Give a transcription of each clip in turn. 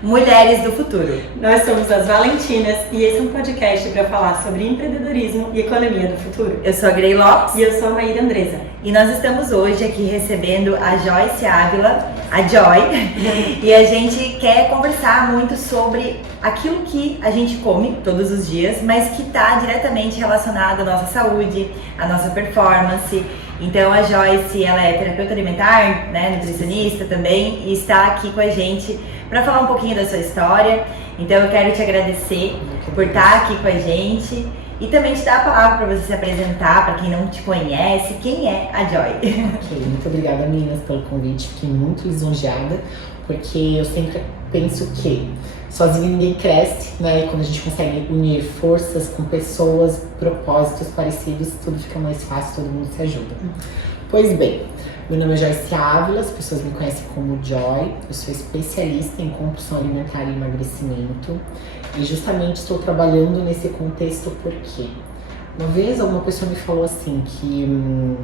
Mulheres do Futuro. Nós somos as Valentinas e esse é um podcast para falar sobre empreendedorismo e economia do futuro. Eu sou a Grey Lopes. E eu sou a Maíra Andresa. E nós estamos hoje aqui recebendo a Joyce Ávila, a Joy, e a gente quer conversar muito sobre aquilo que a gente come todos os dias, mas que está diretamente relacionado à nossa saúde, à nossa performance. Então a Joyce, ela é terapeuta alimentar, né, nutricionista também, e está aqui com a gente para falar um pouquinho da sua história. Então eu quero te agradecer por estar aqui com a gente e também te dar a palavra para você se apresentar, para quem não te conhece, quem é a Joy. Ok, muito obrigada, meninas, pelo convite, fiquei muito lisonjeada, porque eu sempre penso que sozinho ninguém cresce, né? E quando a gente consegue unir forças com pessoas, propósitos parecidos, tudo fica mais fácil, todo mundo se ajuda. Pois bem, meu nome é Joyce Ávila, as pessoas me conhecem como Joy, eu sou especialista em compulsão alimentar e emagrecimento e justamente estou trabalhando nesse contexto porque uma vez alguma pessoa me falou assim que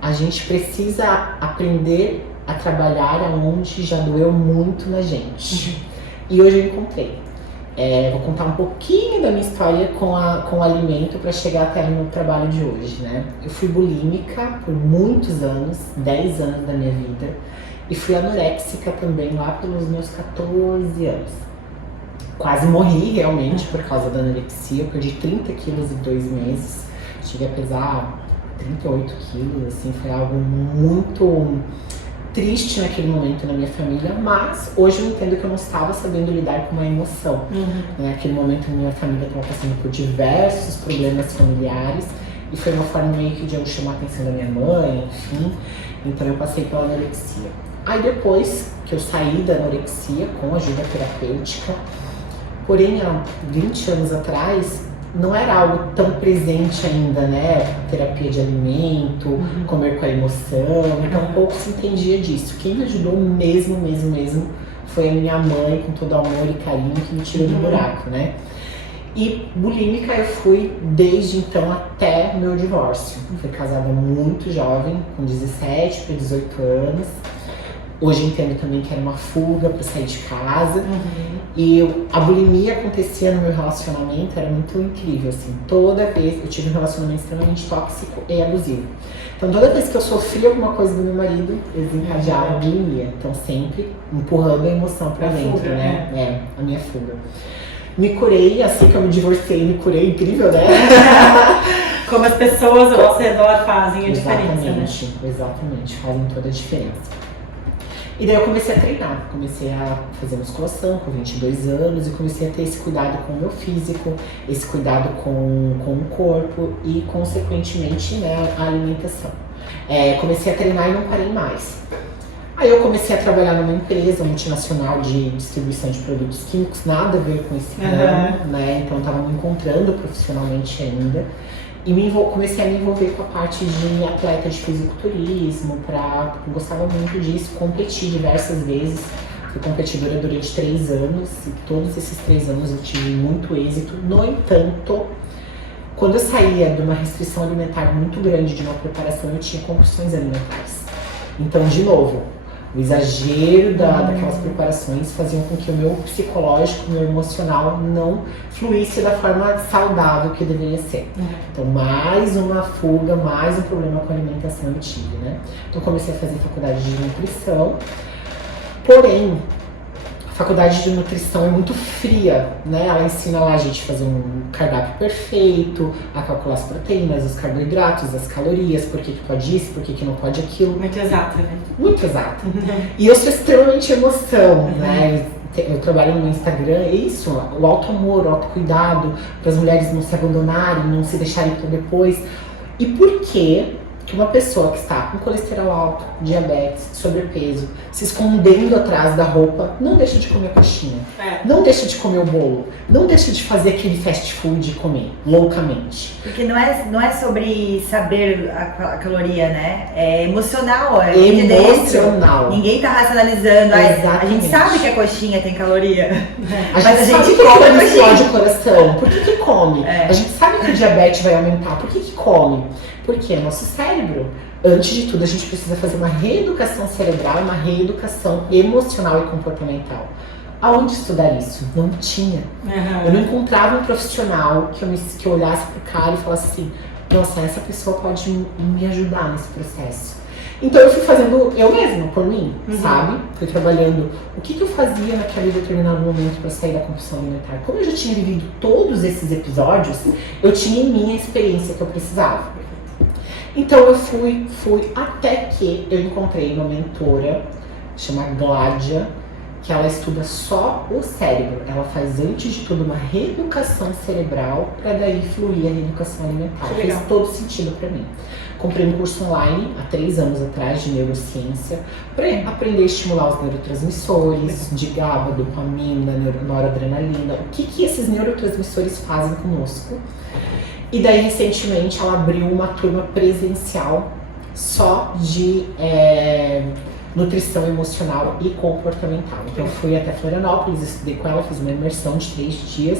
a gente precisa aprender a trabalhar aonde já doeu muito na gente. E hoje eu encontrei. Vou contar um pouquinho da minha história com o alimento para chegar até no trabalho de hoje, né? Eu fui bulímica por muitos anos, 10 anos da minha vida, e fui anoréxica também lá pelos meus 14 anos. Quase morri realmente por causa da anorexia, eu perdi 30 quilos em 2 meses, cheguei a pesar 38 quilos, assim, foi algo muito triste naquele momento na minha família, mas hoje eu entendo que eu não estava sabendo lidar com uma emoção. Naquele momento minha família estava passando por diversos problemas familiares e foi uma forma meio que de eu chamar a atenção da minha mãe, enfim. Então eu passei pela anorexia. Aí depois que eu saí da anorexia com ajuda terapêutica, porém há 20 anos atrás, não era algo tão presente ainda, né? Terapia de alimento, comer com a emoção, então pouco se entendia disso. Quem me ajudou mesmo foi a minha mãe, com todo amor e carinho, que me tirou do buraco, né? E bulímica eu fui desde então até o meu divórcio. Fui casada muito jovem, com 17 para 18 anos. Hoje entendo também que era uma fuga para sair de casa. E a bulimia acontecia no meu relacionamento, era muito incrível, assim. Toda vez eu tive um relacionamento extremamente tóxico e abusivo. Então toda vez que eu sofria alguma coisa do meu marido, eu desencadeava a bulimia. Então sempre empurrando a emoção para dentro, fuga, né? A minha fuga. Me curei, assim que eu me divorciei, me curei, incrível, né? Como as pessoas ao nosso redor fazem a diferença, né? Exatamente, fazem toda a diferença. E daí eu comecei a treinar, comecei a fazer musculação com 22 anos e comecei a ter esse cuidado com o meu físico, esse cuidado com o corpo e, consequentemente, né, a alimentação. Comecei a treinar e não parei mais. Aí eu comecei a trabalhar numa empresa multinacional de distribuição de produtos químicos, nada a ver com esse ramo, né, então eu estava me encontrando profissionalmente ainda. E comecei a me envolver com a parte de atleta de fisiculturismo, eu gostava muito disso, competi diversas vezes, fui competidora durante 3 anos e todos esses 3 anos eu tive muito êxito. No entanto, quando eu saía de uma restrição alimentar muito grande de uma preparação, eu tinha compulsões alimentares. Então, de novo, o exagero daquelas preparações faziam com que o meu psicológico, o meu emocional não fluísse da forma saudável que deveria ser. Então, mais uma fuga, mais um problema com a alimentação eu tive, né? Então, comecei a fazer faculdade de nutrição, porém, a faculdade de nutrição é muito fria, né? Ela ensina lá a gente a fazer um cardápio perfeito, a calcular as proteínas, os carboidratos, as calorias, por que pode isso, por que não pode aquilo. Muito exato, né? Muito exato. E eu sou extremamente emoção, né? Eu trabalho no Instagram, isso, o auto-amor, o autocuidado, para as mulheres não se abandonarem, não se deixarem para depois. E por quê? Que uma pessoa que está com colesterol alto, diabetes, sobrepeso, se escondendo atrás da roupa, não deixa de comer a coxinha, não deixa de comer o bolo, não deixa de fazer aquele fast food e comer loucamente. Porque não é sobre saber a caloria, né? É emocional, é emocional. Ninguém tá racionalizando. A gente sabe que a coxinha tem caloria. Mas a gente come a coxinha de coração. Por que come? A gente sabe que o diabetes vai aumentar. Por que come? Porque nosso cérebro, antes de tudo, a gente precisa fazer uma reeducação cerebral, uma reeducação emocional e comportamental. Aonde estudar isso? Não tinha. Eu não encontrava um profissional que eu olhasse pro cara e falasse assim, nossa, essa pessoa pode me ajudar nesse processo. Então eu fui fazendo eu mesma, por mim, sabe? Fui trabalhando o que eu fazia naquele determinado momento para sair da compulsão alimentar. Como eu já tinha vivido todos esses episódios, eu tinha em mim a experiência que eu precisava. Então eu fui até que eu encontrei uma mentora, chama Gládia, que ela estuda só o cérebro. Ela faz, antes de tudo, uma reeducação cerebral para daí fluir a reeducação alimentar. Fez todo sentido para mim. Comprei um curso online há 3 anos atrás de neurociência para aprender a estimular os neurotransmissores de GABA, dopamina, noradrenalina, o que esses neurotransmissores fazem conosco. E daí, recentemente, ela abriu uma turma presencial só de nutrição emocional e comportamental. Então, eu fui até Florianópolis, estudei com ela, fiz uma imersão de 3 dias.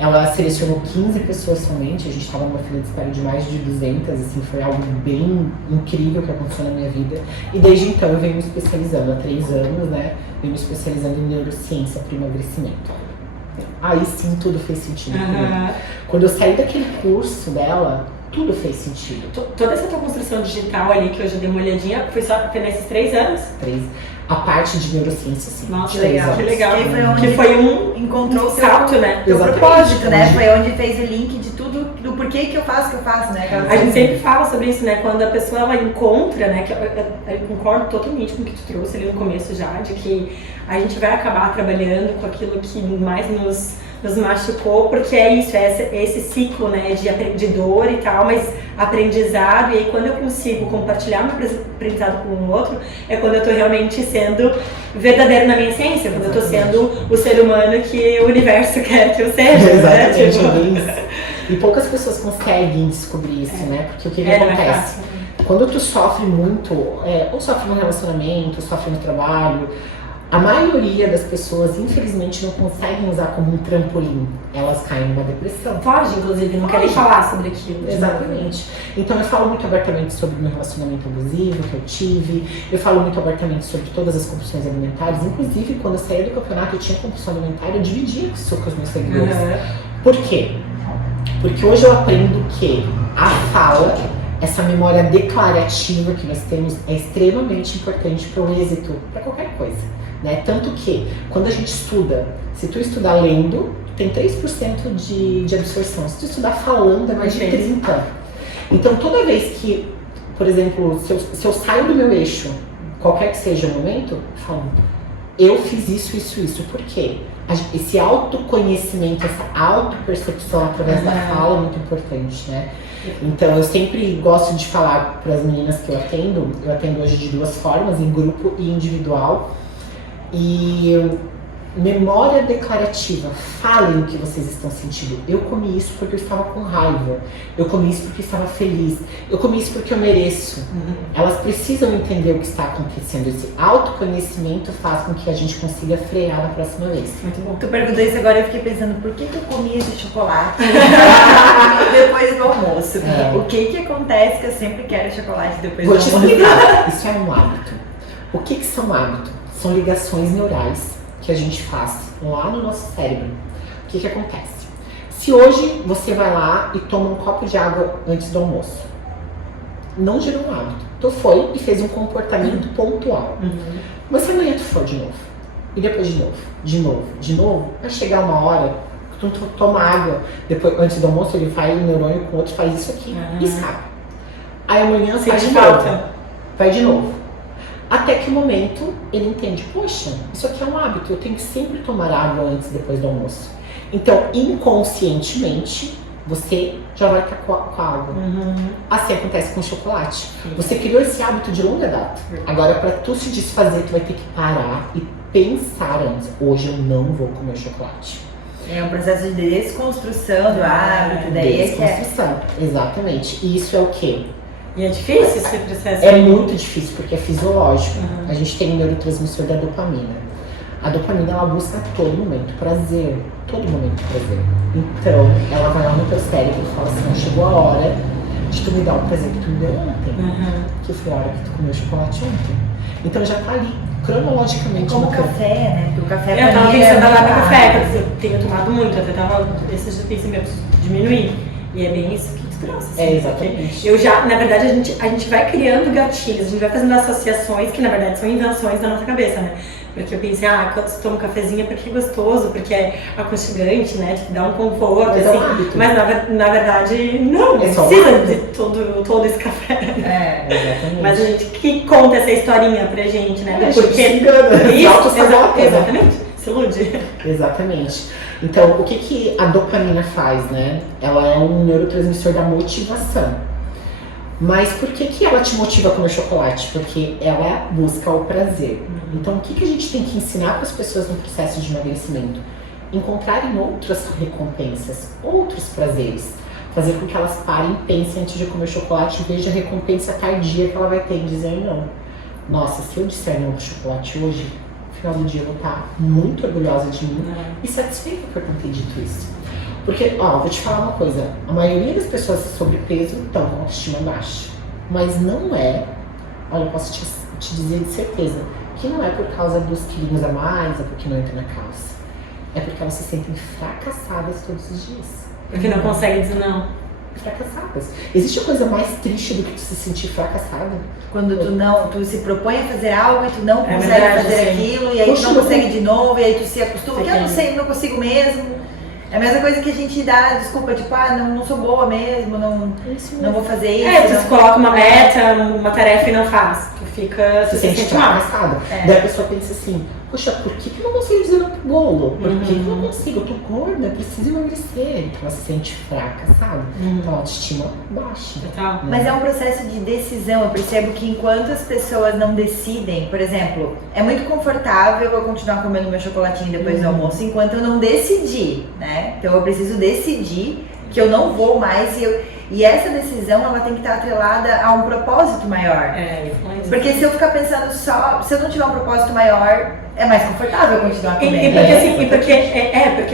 Ela selecionou 15 pessoas somente, a gente estava numa fila de espera de mais de 200, assim, foi algo bem incrível que aconteceu na minha vida. E desde então eu venho me especializando, há 3 anos, né, venho me especializando em neurociência para emagrecimento. Aí sim tudo fez sentido pra mim. Quando eu saí daquele curso dela, tudo fez sentido. Toda essa tua construção digital ali, que hoje eu dei uma olhadinha, foi nesses 3 anos? 3. A parte de neurociência, sim. Nossa, que legal. Que foi onde encontrou o salto, né? O propósito, né? Foi onde fez o link de tudo, do porquê que eu faço, né? A gente sempre fala sobre isso, né? Quando a pessoa ela encontra, né? Que eu concordo totalmente com o que tu trouxe ali no começo já, de que a gente vai acabar trabalhando com aquilo que mais nos machucou, porque é isso, é esse ciclo, né, de dor e tal, mas aprendizado. E aí quando eu consigo compartilhar meu aprendizado com o outro, é quando eu tô realmente sendo verdadeiro na minha essência, quando eu tô sendo o ser humano que o universo quer que eu seja. Exatamente, né? tipo... E poucas pessoas conseguem descobrir isso, né? Porque o que acontece? Quando tu sofre muito, ou sofre no relacionamento, ou sofre no trabalho, a maioria das pessoas, infelizmente, não conseguem usar como um trampolim. Elas caem numa depressão. Foge, inclusive, não querem falar sobre aquilo. Exatamente. Então eu falo muito abertamente sobre o meu relacionamento abusivo que eu tive. Eu falo muito abertamente sobre todas as compulsões alimentares. Inclusive, quando eu saía do campeonato e tinha compulsão alimentar, eu dividia isso com os meus seguidores. Por quê? Porque hoje eu aprendo que a fala, essa memória declarativa que nós temos, é extremamente importante para o êxito, para qualquer coisa. Né? Tanto que, quando a gente estuda, se tu estudar lendo, tem 3% de absorção. Se tu estudar falando, é mais de 30%. Então, toda vez que, por exemplo, se eu saio do meu eixo, qualquer que seja o momento, eu falo, eu fiz isso. Por quê? Esse autoconhecimento, essa autopercepção através da fala é muito importante, né? Então, eu sempre gosto de falar para as meninas que eu atendo hoje de 2 formas, em grupo e individual. E memória declarativa, falem o que vocês estão sentindo. Eu comi isso porque eu estava com raiva, eu comi isso porque eu estava feliz, eu comi isso porque eu mereço. Elas precisam entender o que está acontecendo. Esse autoconhecimento faz com que a gente consiga frear na próxima vez. Muito bom. Tu perguntou isso agora, eu fiquei pensando, por que eu comi esse chocolate depois do almoço? O que acontece que eu sempre quero chocolate depois do almoço? Vou te explicar. Isso é um hábito. O que são hábitos? São ligações neurais que a gente faz lá no nosso cérebro. O que acontece? Se hoje você vai lá e toma um copo de água antes do almoço, não gerou um hábito. Tu foi e fez um comportamento pontual. Mas se amanhã tu for de novo, e depois de novo, vai chegar uma hora que tu toma água, depois, antes do almoço ele vai o neurônio com o outro, faz isso aqui e escapa. Aí amanhã você vai de novo. Até que o momento ele entende, poxa, isso aqui é um hábito, eu tenho que sempre tomar água antes e depois do almoço. Então, inconscientemente, você já vai estar com a água. Assim acontece com o chocolate. Você criou esse hábito de longa data. Agora, para tu se desfazer, tu vai ter que parar e pensar antes. Hoje eu não vou comer chocolate. É um processo de desconstrução do hábito. Desconstrução, exatamente. E isso é o quê? E é difícil esse processo? É muito difícil, porque é fisiológico. A gente tem o neurotransmissor da dopamina. A dopamina, ela busca a todo momento prazer. Todo momento prazer. Então, ela vai lá no teu cérebro e fala assim, chegou a hora de tu me dar o prazer que tu me deu ontem. Que foi a hora que tu comeu chocolate ontem. Então já tá ali, cronologicamente. Como café, né? Porque o café Eu tava pra mim pensando é lá no muito café, raro. porque eu tenho tomado muito, eu até tava, esses dias pensei mesmo, diminuir. E é bem isso que tu trouxe. Assim, exatamente. Eu já, na verdade, a gente vai criando gatilhos, a gente vai fazendo associações que na verdade são invenções da nossa cabeça, né? Porque eu pensei, quando você toma um cafezinho é porque é gostoso, porque é aconchegante, né? Te dá um conforto, Mas assim. Mas na verdade, não precisa de todo esse café. Exatamente. Mas a gente que conta essa historinha pra gente, né? Porque se engana, exatamente, se ilude. Exatamente. Então, o que a dopamina faz, né? Ela é um neurotransmissor da motivação. Mas por que ela te motiva a comer chocolate? Porque ela busca o prazer. Então, o que a gente tem que ensinar para as pessoas no processo de emagrecimento? Encontrarem outras recompensas, outros prazeres. Fazer com que elas parem e pensem antes de comer chocolate e vejam a recompensa tardia que ela vai ter em dizer não. Nossa, se eu disser não pro chocolate hoje, no final do dia eu vou estar muito orgulhosa de mim e satisfeita por não ter dito isso. Porque, vou te falar uma coisa, a maioria das pessoas sobrepeso estão com autoestima baixa. Mas não é, olha, eu posso te dizer de certeza, que não é por causa dos quilinhos a mais ou porque não entra na calça. É porque elas se sentem fracassadas todos os dias. Porque não consegue dizer não. Fracassadas. Existe coisa mais triste do que tu se sentir fracassada? Quando tu se propõe a fazer algo e tu não consegue verdade, fazer sim. aquilo, e aí tu não consegue de novo, e aí tu se acostuma, que eu não sei, não consigo mesmo. É a mesma coisa que a gente dá desculpa, tipo, não sou boa mesmo, não vou fazer isso. Tu se coloca uma meta, uma tarefa e não faz. Tu fica, se sente fracassado. Daí a pessoa pensa assim, poxa, por que eu não consigo dizer não pro bolo? Por que eu não consigo? Eu tô gorda, eu preciso emagrecer. Então ela se sente fracassada. Então a autoestima baixa. Total. Mas é um processo de decisão. Eu percebo que enquanto as pessoas não decidem, por exemplo, é muito confortável eu continuar comendo meu chocolatinho depois do almoço, enquanto eu não decidir, né? Então eu preciso decidir que eu não vou mais e essa decisão ela tem que estar atrelada a um propósito maior. Porque se eu ficar pensando só, se eu não tiver um propósito maior, é mais confortável continuar comendo. Porque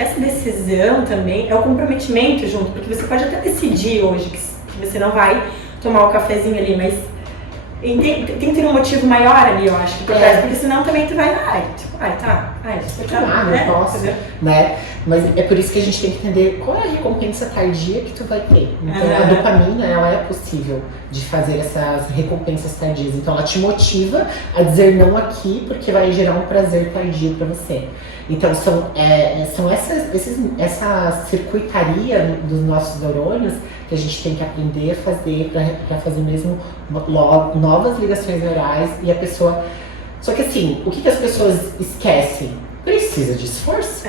essa decisão também é o comprometimento junto, porque você pode até decidir hoje que você não vai tomar o cafezinho ali, mas tem que ter um motivo maior ali, eu acho, porque senão também tu vai, não posso, né? Mas é por isso que a gente tem que entender qual é a recompensa tardia que tu vai ter. Então a dopamina, ela é possível de fazer essas recompensas tardias. Então ela te motiva a dizer não aqui, porque vai gerar um prazer tardio pra você. Então são essa circuitaria dos nossos neurônios que a gente tem que aprender a fazer para fazer mesmo novas ligações neurais e a pessoa... Só que assim, o que as pessoas esquecem? Precisa de esforço.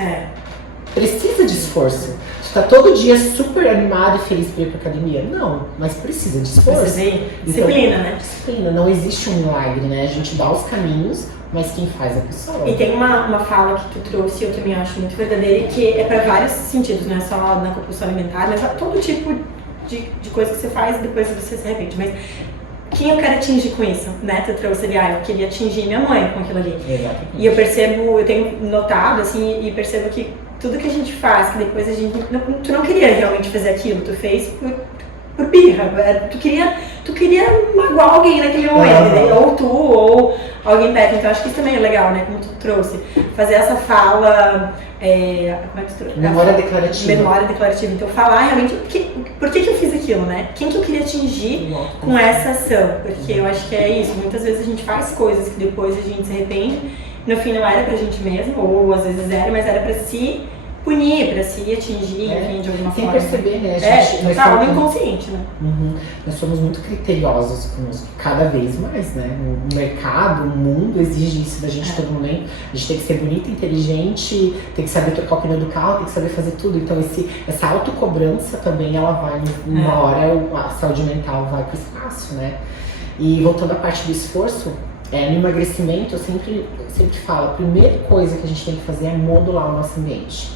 Precisa de esforço. Tu tá todo dia super animado e feliz pra ir pra academia? Não, mas precisa de esforço. Disciplina, né? Disciplina, não existe um milagre, né? A gente dá os caminhos, mas quem faz é a pessoa. E tem uma fala que tu trouxe, eu também acho muito verdadeira, que é para vários sentidos, não é só na compulsão alimentar, mas todo tipo de coisa que você faz e depois você se arrepende. Mas quem eu quero atingir com isso, né? Tu trouxe ali, eu queria atingir minha mãe com aquilo ali. Exatamente. E eu tenho notado, assim, e percebo que tudo que a gente faz, que depois a gente... Tu não queria realmente fazer aquilo, tu fez por birra. Tu queria magoar alguém naquele momento, né? Ou tu, ou alguém perto. Então acho que isso também é legal, né? Como tu trouxe. Fazer essa fala... como é que tu trouxe? Memória declarativa. Memória declarativa. Então falar realmente por que eu fiz aquilo, né? Quem que eu queria atingir com essa ação? Porque eu acho que é isso. Muitas vezes a gente faz coisas que depois a gente se arrepende. No fim não era pra gente mesmo, ou às vezes era, mas era pra se punir, pra se atingir, enfim, de alguma forma. Sem perceber, né? Total, no inconsciente, né? Nós somos muito criteriosos conosco, cada vez mais, né? O mercado, o mundo exige isso da gente todo momento. A gente tem que ser bonita, inteligente, tem que saber trocar o pneu do carro, tem que saber fazer tudo. Então essa autocobrança também, ela vai, uma hora a saúde mental vai pro espaço, né? E voltando à parte do esforço, no emagrecimento eu sempre falo, a primeira coisa que a gente tem que fazer é modular o nosso ambiente.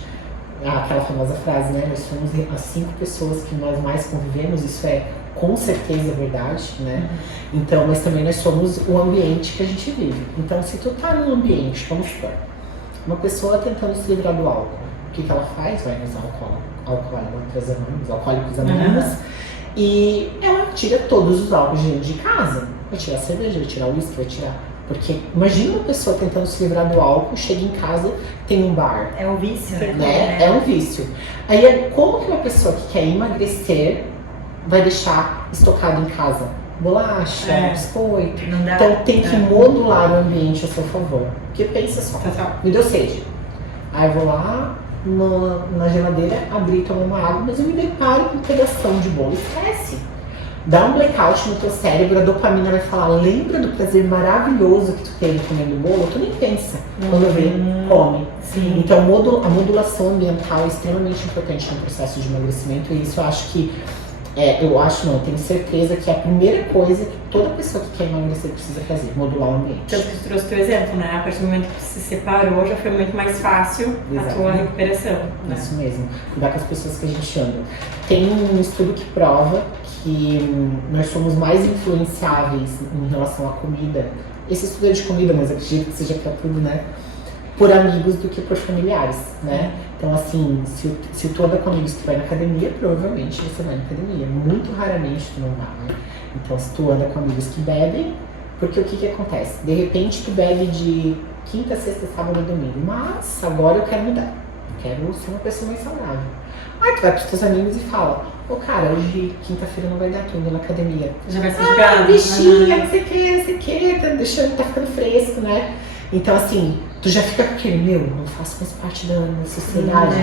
Aquela famosa frase, né? Nós somos as 5 pessoas que nós mais convivemos, isso é com certeza verdade, né? Então, mas também nós somos o ambiente que a gente vive. Então, se tu tá num ambiente, vamos supor, uma pessoa tentando se livrar do álcool, o que ela faz? Vai nos alcoólicos anônimos. E ela tira todos os álcools de dentro de casa. Vai tirar a cerveja, vai tirar o uísque, vai tirar. Porque imagina uma pessoa tentando se livrar do álcool, chega em casa, tem um bar. É um vício, né? É um vício. Aí, como que uma pessoa que quer emagrecer vai deixar estocado em casa bolacha, biscoito? Não dá. Então tem que modular o ambiente a seu favor. Porque pensa só, me deu sede. Aí eu vou lá na geladeira, abrir e tomar uma água, mas eu me deparo com um pedação de bolo. Esquece. Dá um blackout no teu cérebro, a dopamina vai falar, lembra do prazer maravilhoso que tu teve comendo o bolo? Tu nem pensa. Quando vê, come. Sim. Então a modulação ambiental é extremamente importante no processo de emagrecimento, e isso eu acho que eu tenho certeza que é a primeira coisa que toda pessoa que quer emagrecer precisa fazer, modular o ambiente. Tanto que tu trouxe o teu exemplo, né? A partir do momento que tu se separou, já foi muito mais fácil a tua recuperação. Né? Isso mesmo, cuidar com as pessoas que a gente anda. Tem um estudo que prova que nós somos mais influenciáveis em relação à comida. Esse estudo é de comida, mas eu acredito que seja para tudo, né? Por amigos do que por familiares, né? Então, assim, se tu anda com amigos que vai na academia, provavelmente você vai na academia. Muito raramente tu não vai, né? Então, se tu anda com amigos que bebem, porque o que acontece? De repente, tu bebe de quinta, sexta, sábado e domingo. Mas, agora eu quero mudar. Eu quero ser uma pessoa mais saudável. Aí tu vai pros teus amigos e fala, cara, hoje, quinta-feira não vai dar, tu indo na academia. Já vai ser jogado. Bichinha, não sei o que, tá ficando fresco, né? Então, assim, tu já fica com aquele, não faço mais parte da sociedade,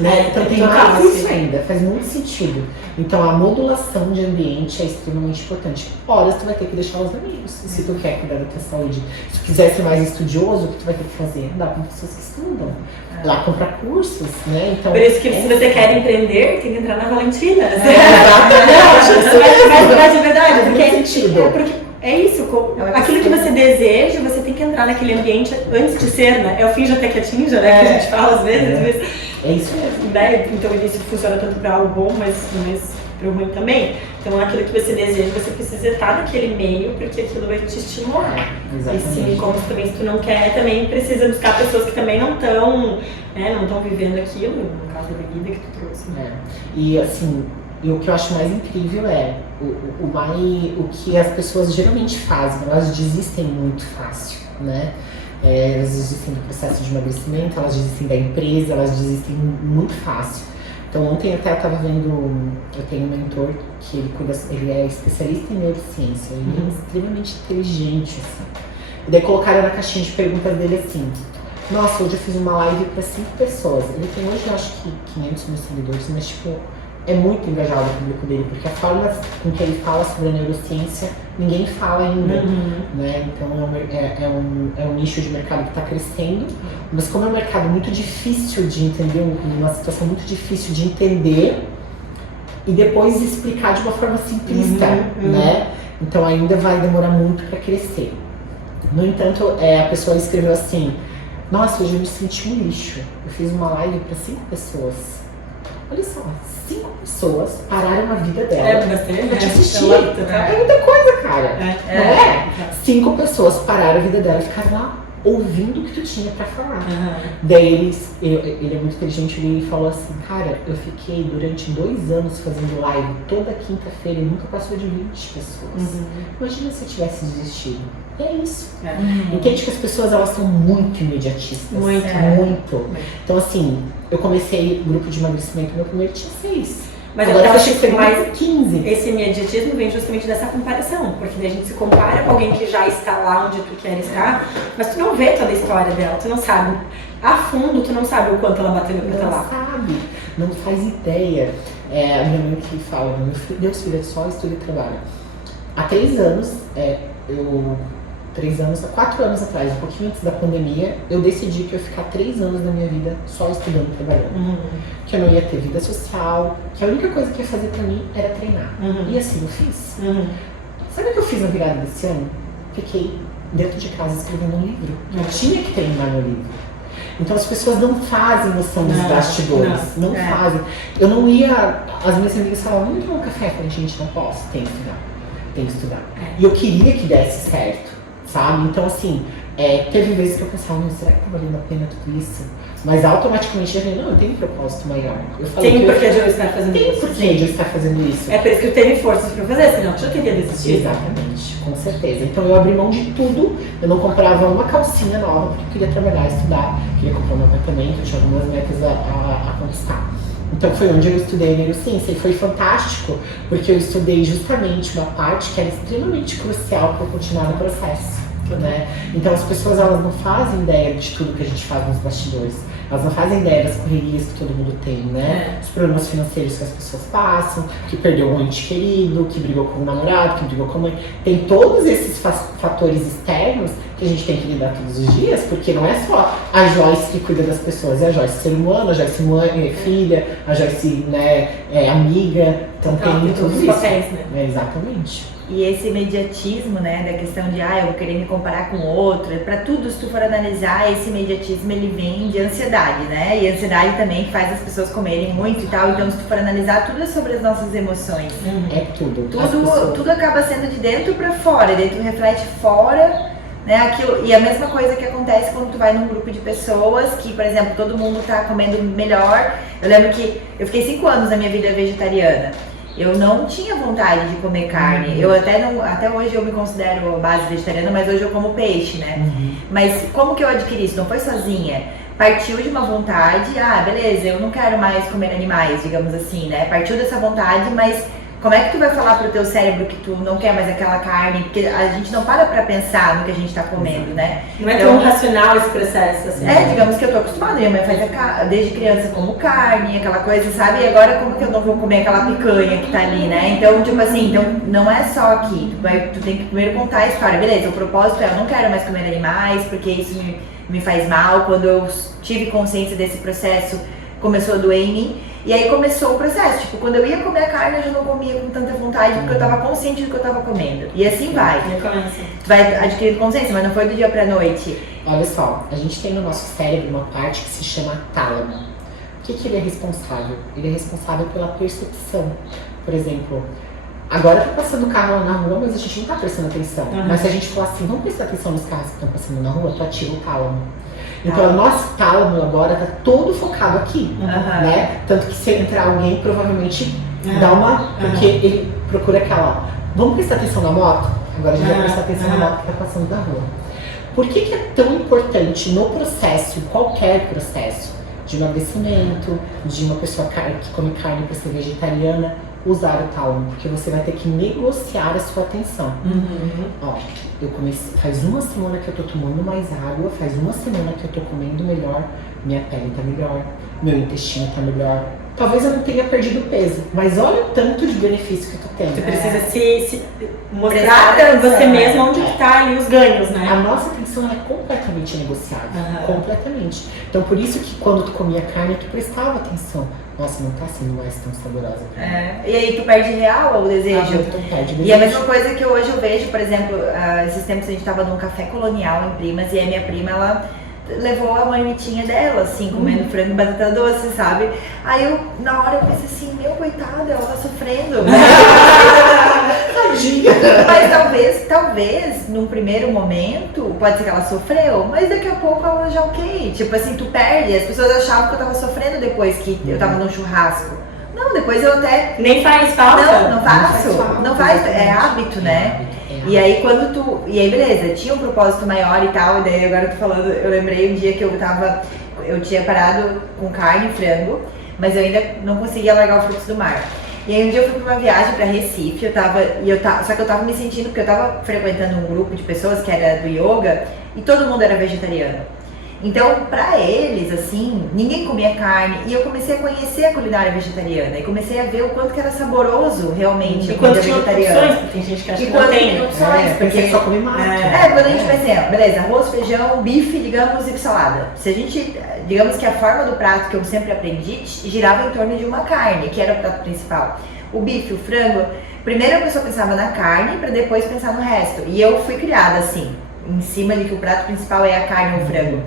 né? Então tem mais isso ainda, faz muito sentido. Então a modulação de ambiente é extremamente importante. Horas tu vai ter que deixar os amigos, e se tu quer cuidar da tua saúde. Se tu quiser ser mais estudioso, o que tu vai ter que fazer? Andar com pessoas que estudam, lá comprar cursos, né? Então, por isso que se você quer empreender, tem que entrar na Valentina. Exatamente. Mas de verdade, faz muito sentido. porque é isso, aquilo que você deseja, você tem que entrar naquele ambiente antes de ser, né? É o fim até que atinja, né? Que a gente fala às vezes. É isso mesmo. Né? Então isso funciona tanto para algo bom, mas para o ruim também. Então aquilo que você deseja, você precisa estar naquele meio, porque aquilo vai te estimular. Exatamente. E sim, como também se tu não quer, também precisa buscar pessoas que também não estão vivendo aquilo, no caso da bebida que tu trouxe. Né? E assim, o que eu acho mais incrível é o que as pessoas geralmente fazem, elas desistem muito fácil, né? Elas desistem do processo de emagrecimento, elas desistem da empresa, elas desistem muito fácil. Então ontem até eu estava vendo, eu tenho um mentor que ele é especialista em neurociência, ele é extremamente inteligente, assim. E daí colocaram na caixinha de perguntas dele assim, nossa, hoje eu fiz uma live para 5 pessoas. Ele tem hoje, eu acho que 500 mil seguidores, mas tipo, é muito engajado o público dele, porque a forma com que ele fala sobre a neurociência, ninguém fala ainda, né? Então é um nicho de mercado que está crescendo, mas como é um mercado muito difícil de entender, uma situação muito difícil de entender e depois explicar de uma forma simplista, né? Então ainda vai demorar muito para crescer. No entanto, a pessoa escreveu assim, nossa, hoje eu me senti um lixo, eu fiz uma live para 5 pessoas. Olha só, 5 pessoas pararam a vida dela pra te assistir. É muita coisa, cara. Não é? 5 pessoas pararam a vida dela e ficaram lá ouvindo o que tu tinha pra falar. Daí ele é muito inteligente, ele falou assim, cara, eu fiquei durante 2 anos fazendo live toda quinta-feira e nunca passou de 20 pessoas. Imagina se eu tivesse desistido. E é isso. Entende que as pessoas, elas são muito imediatistas. Muito. Então assim, eu comecei o grupo de emagrecimento, meu primeiro tinha 6. Mas agora eu acho que mais 15. Esse imediatismo vem justamente dessa comparação, porque daí a gente se compara com alguém que já está lá onde tu quer estar, mas tu não vê toda a história dela, tu não sabe a fundo, tu não sabe o quanto ela bateu pra estar lá. Não sabe, não faz ideia. A minha mãe que fala, Deus filha, só estuda e trabalha. Há 3 anos, 4 anos atrás, um pouquinho antes da pandemia, eu decidi que eu ia ficar 3 anos da minha vida só estudando e trabalhando. Que eu não ia ter vida social, que a única coisa que ia fazer pra mim era treinar. E assim eu fiz. Sabe o que eu fiz na virada desse ano? Fiquei dentro de casa escrevendo um livro. Eu tinha que terminar meu livro. Então as pessoas não fazem noção dos bastidores, não fazem. Eu não ia, as minhas amigas falavam, vamos tomar um café? Eu falei, gente, não posso, tem que estudar. E eu queria que desse certo. Sabe? Então, assim, teve vezes que eu pensava, será que tá valendo a pena tudo isso? Mas automaticamente eu falei, não, eu tenho um propósito maior. Eu falei Tem que porquê de eu estar fazendo tem isso. porquê de eu estar fazendo isso. É por isso que eu teve forças pra fazer, senão eu já teria desistido. Exatamente, com certeza. Então eu abri mão de tudo, eu não comprava uma calcinha nova, porque eu queria trabalhar, estudar, queria comprar um apartamento, eu tinha algumas metas a conquistar. Então foi onde eu estudei neurociência e foi fantástico, porque eu estudei justamente uma parte que era extremamente crucial para eu continuar no processo. Né? Então as pessoas elas não fazem ideia de tudo que a gente faz nos bastidores, elas não fazem ideia das correrias que todo mundo tem, né? Os problemas financeiros que as pessoas passam, que perdeu um ente querido, que brigou com o namorado, que brigou com a mãe. Tem todos esses fatores externos que a gente tem que lidar todos os dias, porque não é só a Joyce que cuida das pessoas, é a Joyce ser humano, a Joyce mãe, filha, a Joyce, né, amiga. Então tem todos os isso. papéis, né? Exatamente. E esse imediatismo, né, da questão de, eu vou querer me comparar com outro, pra tudo, se tu for analisar, esse imediatismo, ele vem de ansiedade, né, e a ansiedade também faz as pessoas comerem muito e tal, então se tu for analisar, tudo é sobre as nossas emoções. É tudo. Tudo acaba sendo de dentro pra fora, e daí tu reflete fora, né, aquilo, e a mesma coisa que acontece quando tu vai num grupo de pessoas que, por exemplo, todo mundo tá comendo melhor. Eu lembro que eu fiquei 5 anos na minha vida vegetariana. Eu não tinha vontade de comer carne. Eu até hoje eu me considero base vegetariana, mas hoje eu como peixe, né? Mas como que eu adquiri isso? Não foi sozinha. Partiu de uma vontade, beleza, eu não quero mais comer animais, digamos assim, né? Partiu dessa vontade, mas como é que tu vai falar pro teu cérebro que tu não quer mais aquela carne? Porque a gente não para pra pensar no que a gente tá comendo, né? Não é tão racional esse processo, assim. Digamos que eu tô acostumada, minha mãe faz desde criança como carne, aquela coisa, sabe? E agora como que eu não vou comer aquela picanha que tá ali, né? Então, tipo assim, não é só aqui. Tu tem que primeiro contar a história. Beleza, o propósito é eu não quero mais comer animais, porque isso me faz mal. Quando eu tive consciência desse processo, começou a doer em mim. E aí começou o processo, tipo, quando eu ia comer a carne, eu já não comia com tanta vontade, porque eu tava consciente do que eu tava comendo. E assim vai. Tu vai adquirindo consciência, mas não foi do dia pra noite. Olha só, a gente tem no nosso cérebro uma parte que se chama tálamo. O que ele é responsável? Ele é responsável pela percepção. Por exemplo, agora tá passando o carro lá na rua, mas a gente não tá prestando atenção. Mas se a gente falar assim, vamos prestar atenção nos carros que estão passando na rua, tu ativa o tálamo. Então o nosso tálamo agora tá todo focado aqui, né? Tanto que se entrar alguém, provavelmente dá uma... Porque ele procura aquela, vamos prestar atenção na moto? Agora a gente vai prestar atenção na moto que tá passando na rua. Por que é tão importante no processo, qualquer processo, de emagrecimento, de uma pessoa que come carne para ser vegetariana, usar o tálamo? Porque você vai ter que negociar a sua atenção. Ó, eu comecei, faz uma semana que eu tô tomando mais água, faz uma semana que eu tô comendo melhor, minha pele tá melhor, meu intestino tá melhor. Talvez eu não tenha perdido peso, mas olha o tanto de benefício que eu tô tendo. Você precisa se mostrar pra você mesmo onde que tá ali os ganhos, né? A nossa atenção é completamente negociável, completamente. Então por isso que quando tu comia carne, tu prestava atenção. Nossa, não tá sendo mais tão saborosa. E aí tu perde real o desejo. Então perde o desejo. E a mesma coisa que hoje eu vejo, por exemplo, esses tempos a gente tava num café colonial em Primas, e a minha prima, ela levou a marmitinha dela, assim, comendo frango e batata doce, sabe? Aí eu, na hora, eu pensei assim, meu, coitada, ela tá sofrendo. Tadinha. Mas talvez, num primeiro momento, pode ser que ela sofreu, mas daqui a pouco ela já ok. Tipo assim, tu perde. As pessoas achavam que eu tava sofrendo depois que eu tava num churrasco. Não, depois eu até... Nem faz falta? Não faço. Não faz, é hábito, né? E aí E aí beleza, tinha um propósito maior e tal, e daí agora eu tô falando, eu lembrei um dia que eu tinha parado com carne e frango, mas eu ainda não conseguia largar o frutos do mar. E aí um dia eu fui pra uma viagem pra Recife, só que eu tava me sentindo, porque eu tava frequentando um grupo de pessoas que era do yoga, e todo mundo era vegetariano. Então, pra eles, assim, ninguém comia carne, e eu comecei a conhecer a culinária vegetariana, e comecei a ver o quanto que era saboroso, realmente, a comida vegetariana. Opções, tem gente que acha E que quando não tem tem. opções, porque só come mais. quando a gente vai assim, beleza, arroz, feijão, bife, digamos, e salada. Se a gente, digamos que a forma do prato que eu sempre aprendi, girava em torno de uma carne, que era o prato principal. O bife, o frango, primeiro a pessoa pensava na carne, pra depois pensar no resto. E eu fui criada assim, em cima de que o prato principal é a carne ou o frango.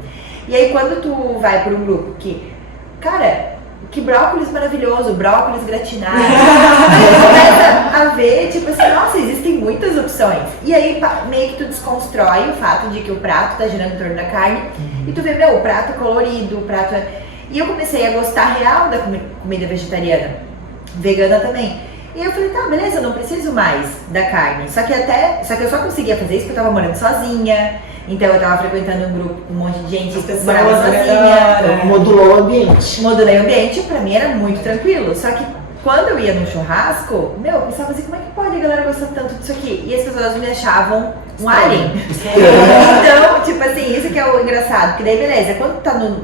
E aí quando tu vai para um grupo que, cara, que brócolis maravilhoso, brócolis gratinado, tu começa a ver, tipo assim, nossa, existem muitas opções. E aí meio que tu desconstrói o fato de que o prato tá girando em torno da carne E tu vê, meu, o prato colorido, o prato... E eu comecei a gostar real da comida vegetariana, vegana também. E eu falei, tá, beleza, eu não preciso mais da carne. Só que eu só conseguia fazer isso porque eu tava morando sozinha. Então eu tava frequentando um grupo com um monte de gente que morava sozinha. Modulou o ambiente. Modulei o ambiente, pra mim era muito tranquilo. Só que quando eu ia num churrasco, meu, eu pensava assim, como é que pode a galera gostar tanto disso aqui? E as pessoas me achavam um alien. Então, tipo assim, isso que é o engraçado. Porque daí, beleza, quando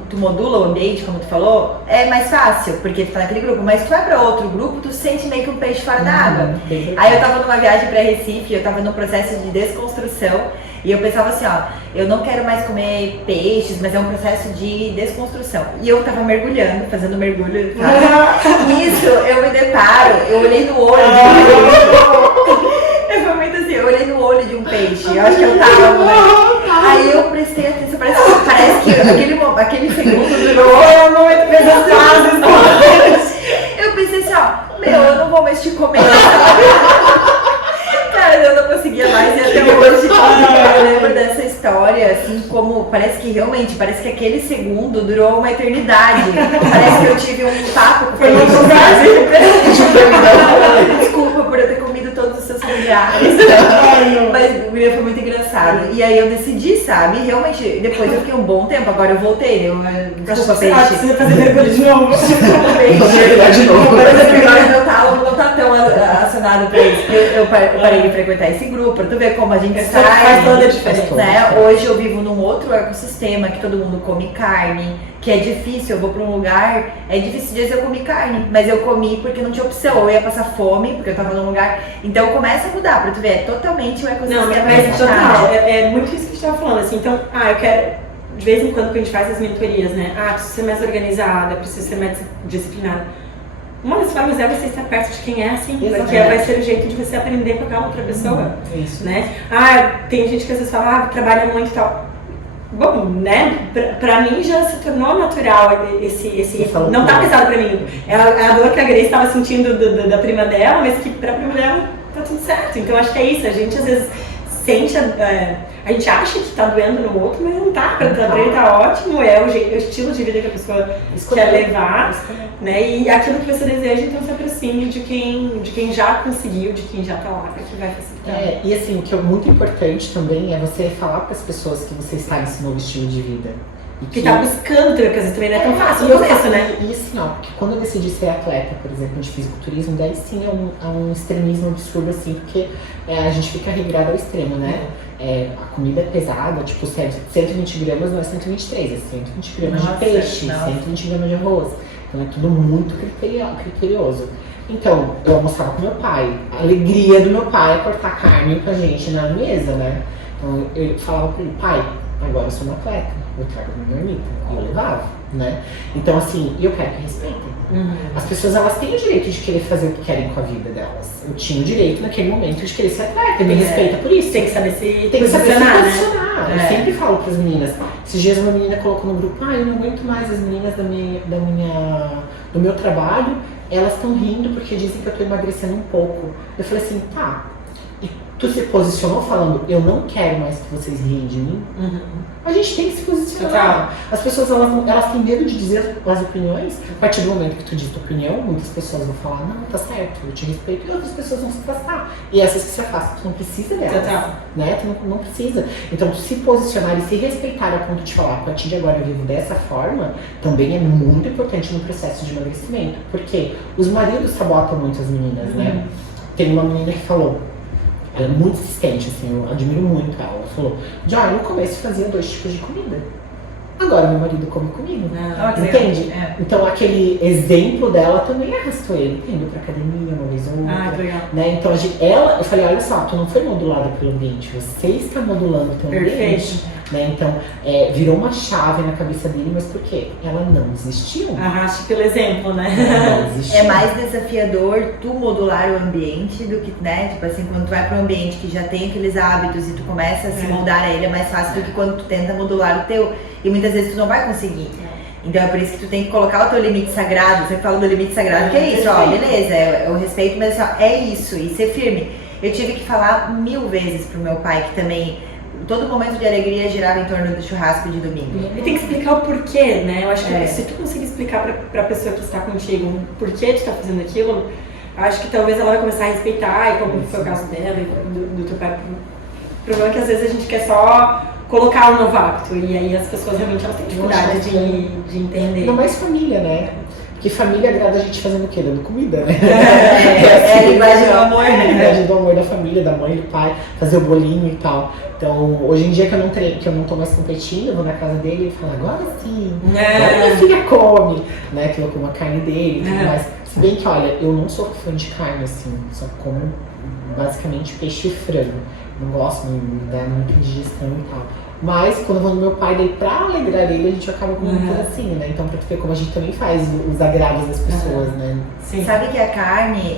tu modula o ambiente, como tu falou, é mais fácil, porque tu tá naquele grupo. Mas tu vai pra outro grupo, tu sente meio que um peixe fora da água. Aí eu tava numa viagem pra Recife, eu tava num processo de desconstrução. E eu pensava assim, ó, eu não quero mais comer peixes, mas é um processo de desconstrução. E eu tava mergulhando, fazendo mergulho, sabe? Nisso, eu me deparo, eu olhei no olho de um peixe. Foi muito assim, eu olhei no olho de um peixe, eu acho que eu tava, né? Aí eu prestei atenção, parece que aquele segundo durou um momento pesado. Eu pensei assim, ó, meu, eu não vou mais te comer. Cara, eu não conseguia mais e até hoje eu lembro dessa história, assim, como parece que realmente, parece que aquele segundo durou uma eternidade. Parece que eu tive um papo com ele. Desculpa por eu ter comido todos os seus familiares. Mas foi muito engraçado. E aí eu decidi, sabe? Realmente, depois eu fiquei um bom tempo, agora eu voltei. Desculpa, peixe. Precisa fazer mergulho de novo. Desculpa, peixe. De novo. Mas meu tálamo não tá tão acionado pra isso. Eu parei de frequentar esse grupo, pra tu ver como a gente sai. Faz toda a diferença. Né? Hoje eu vivo num outro ecossistema que todo mundo come carne, que é difícil. Eu vou pra um lugar, é difícil dizer eu comi carne, mas eu comi porque não tinha opção. Eu ia passar fome, porque eu tava num lugar. Então começa a mudar, pra tu ver, é totalmente o ecossistema. Não, mas total, é muito isso que a gente tava falando, assim, então, eu quero, de vez em quando que a gente faz as mentorias, né, preciso ser mais organizada, preciso ser mais disciplinada. Uma das formas é você estar perto de quem é assim, porque vai ser o jeito de você aprender com aquela outra pessoa, né? Tem gente que às vezes fala, trabalha muito e tal. Bom, né, pra mim já se tornou natural esse não tá pesado pra mim. É a dor que a Grace estava sentindo da prima dela, mas que pra prima dela tá tudo certo. Então acho que é isso, a gente às vezes sente, a gente acha que tá doendo no outro, mas não tá, pra ele tá ótimo, é o estilo de vida que a pessoa quer levar, né, e aquilo que você deseja, então se aproxime de quem já conseguiu, de quem já tá lá, que vai facilitar. E assim, o que é muito importante também é você falar para as pessoas que você está nesse novo estilo de vida. E que tá buscando, porque às vezes também não é tão fácil no começo, né? E assim, porque quando eu decidi ser atleta, por exemplo, de fisiculturismo, daí sim é um extremismo absurdo, assim, porque a gente fica regrado ao extremo, né? A comida é pesada, tipo, 120 gramas não é 123, é 120 gramas de peixe, 120 gramas de arroz. Então é tudo muito criterioso. Então, eu almoçava com meu pai. A alegria do meu pai é cortar carne com a gente na mesa, né? Então eu falava pra ele, pai, agora eu sou um atleta, eu trago minha marmita. E eu levava, né? Então assim, eu quero que respeitem. As pessoas, elas têm o direito de querer fazer o que querem com a vida delas. Eu tinha o direito naquele momento de querer ser atleta, me respeita por isso. Tem que saber se posicionar, né? Eu sempre falo pras meninas. Esses dias uma menina colocou no grupo, eu não aguento mais as meninas do meu trabalho, elas estão rindo porque dizem que eu tô emagrecendo um pouco. Eu falei assim, tá. E tu se posicionou falando, eu não quero mais que vocês riem de mim? A gente tem que se posicionar. As pessoas, elas têm medo de dizer as opiniões. A partir do momento que tu diz tua opinião, muitas pessoas vão falar, não, tá certo, eu te respeito. E outras pessoas vão se afastar. E essas que se afastam, tu não precisa delas. Né? Tu não precisa. Então, tu se posicionar e se respeitar a ponto de falar, a partir de agora eu vivo dessa forma, também é muito importante no processo de emagrecimento. Porque os maridos sabotam muito as meninas, né? Tem uma menina que falou, ela é muito insistente, assim, eu admiro muito ela. Ela falou, no começo fazia 2 tipos de comida. Agora meu marido come comigo. Entende? Então aquele exemplo dela também arrastou ele. Indo pra academia uma vez ou outra. Né? Então eu falei, olha só, tu não foi modulada pelo ambiente, você está modulando o teu ambiente. Né? Então virou uma chave na cabeça dele, mas por quê? Ela não desistiu. Arraste pelo exemplo, né? Não desistiu. É mais desafiador tu modular o ambiente do que, né? Tipo assim, quando tu vai para um ambiente que já tem aqueles hábitos e tu começa a se moldar a ele, é mais fácil do que quando tu tenta modular o teu. E muitas vezes tu não vai conseguir. Então é por isso que tu tem que colocar o teu limite sagrado. Você fala do limite sagrado, que é isso, beleza, é o respeito, mas é isso, e ser firme. Eu tive que falar 1000 vezes pro meu pai, que também todo momento de alegria girava em torno do churrasco de domingo. E tem que explicar o porquê, né? Eu acho que É. se tu conseguir explicar pra pessoa que está contigo o porquê tu tá fazendo aquilo, acho que talvez ela vai começar a respeitar, e como foi o caso dela e do teu pai. O problema é que às vezes a gente quer só colocar um novato, e aí as pessoas realmente elas têm dificuldade de entender. Ainda mais família, né? Porque família agrada a gente fazendo o quê? Dando comida, né? É a linguagem do amor, É a né? linguagem do amor da família, da mãe, do pai, fazer o bolinho e tal. Então, hoje em dia que eu não treino, que eu não tô mais competindo, eu vou na casa dele e falo, agora sim, agora minha filha come, né? Que eu como a carne dele e tudo mais. Se bem que, olha, eu não sou fã de carne, assim, só como basicamente peixe e frango. Não gosto, me dá muita indigestão e tal. Mas quando eu vou no meu pai, daí pra alegrar ele, a gente acaba comendo um pedacinho, né? Então pra tu ver como a gente também faz os agrados das pessoas, né? Sim. Sabe que a carne,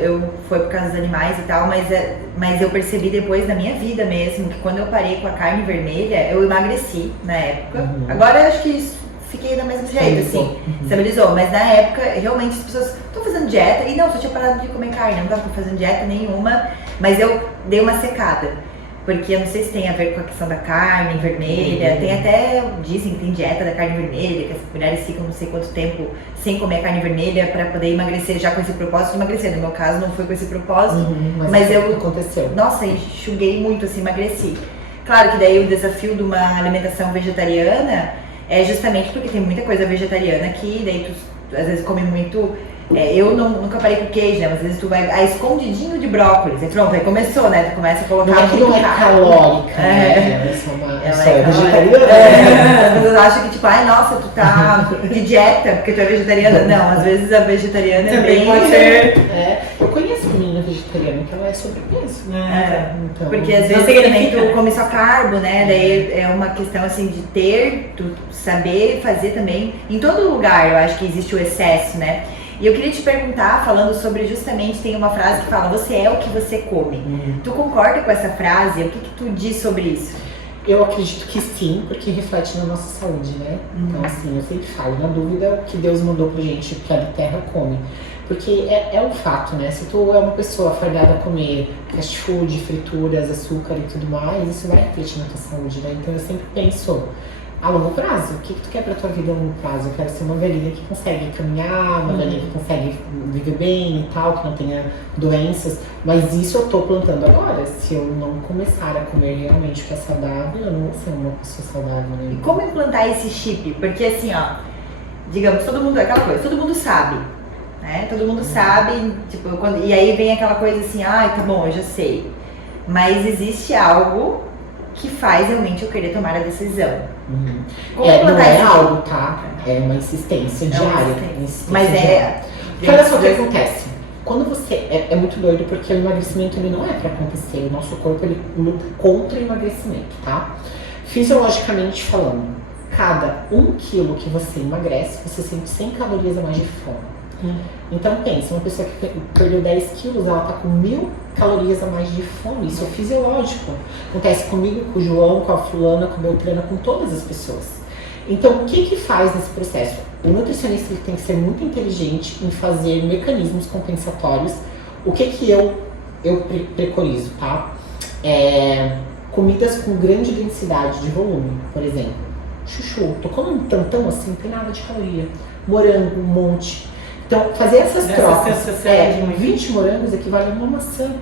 eu foi por causa dos animais e tal, mas eu percebi depois na minha vida mesmo que quando eu parei com a carne vermelha, eu emagreci na época. Uhum. Agora eu acho que fiquei da mesma jeito, assim, estabilizou. Mas na época, realmente as pessoas estão fazendo dieta, e não, só tinha parado de comer carne, não tava fazendo dieta nenhuma, mas eu dei uma secada. Porque eu não sei se tem a ver com a questão da carne vermelha, tem até, dizem que tem dieta da carne vermelha, que as mulheres ficam não sei quanto tempo sem comer a carne vermelha para poder emagrecer, já com esse propósito de emagrecer. No meu caso não foi com esse propósito, mas aconteceu. Nossa, enxuguei muito, assim, emagreci. Claro que daí o desafio de uma alimentação vegetariana é justamente porque tem muita coisa vegetariana que daí tu às vezes come muito. Eu nunca parei com queijo, né? Mas às vezes tu vai escondidinho de brócolis. E pronto, aí começou, né? Tu começa a colocar Não é que muito não é calórica, né? Ela é vegetariana. As pessoas acham que tipo, ai nossa, tu tá de dieta porque tu é vegetariana. Não, às vezes a vegetariana é Também bem... pode ser. Eu conheço menina vegetariana que ela é sobrepeso. Então, Porque às vezes também tu come só carbo, né? Daí é uma questão assim de tu saber fazer também. Em todo lugar eu acho que existe o excesso, né? E eu queria te perguntar, falando sobre justamente, tem uma frase que fala, você é o que você come. Tu concorda com essa frase? O que tu diz sobre isso? Eu acredito que sim, porque reflete na nossa saúde, né? Então assim, eu sempre falo, na dúvida, o que Deus mandou pra gente, que a terra come. Porque é um fato, né? Se tu é uma pessoa fardada a comer fast food, frituras, açúcar e tudo mais, isso vai refletir na tua saúde, né? Então eu sempre penso, a longo prazo, o que tu quer pra tua vida a longo prazo? Eu quero ser uma velhinha que consegue caminhar, uma velhinha que consegue viver bem e tal, que não tenha doenças. Mas isso eu tô plantando agora. Se eu não começar a comer realmente pra saudável, eu não vou ser uma pessoa saudável, né? E como implantar esse chip? Porque assim, ó, digamos, todo mundo, aquela coisa, todo mundo sabe, né? Todo mundo sabe, tipo, e aí vem aquela coisa assim, tá bom, eu já sei. Mas existe algo que faz realmente eu querer tomar a decisão. Como Não implantar é esse algo, chip? tá? É uma insistência diária. Mas Porque olha só o que acontece. Quando você... É muito doido porque o emagrecimento ele não é pra acontecer. O nosso corpo ele luta contra o emagrecimento, tá? Fisiologicamente falando, cada 1 quilo que você emagrece, você sente 100 calorias a mais de fome. Então pensa, uma pessoa que perdeu 10 quilos, ela tá com 1000 calorias a mais de fome. Isso é fisiológico. Acontece comigo, com o João, com a fulana, com o Beltrana, com todas as pessoas. Então o que faz nesse processo? O nutricionista ele tem que ser muito inteligente em fazer mecanismos compensatórios. O que eu preconizo, tá? Comidas com grande densidade de volume, por exemplo. Chuchu, tô comendo um tantão assim, não tem nada de caloria. Morango, um monte. Então, fazer essas trocas, 20 morangos equivale a uma maçã.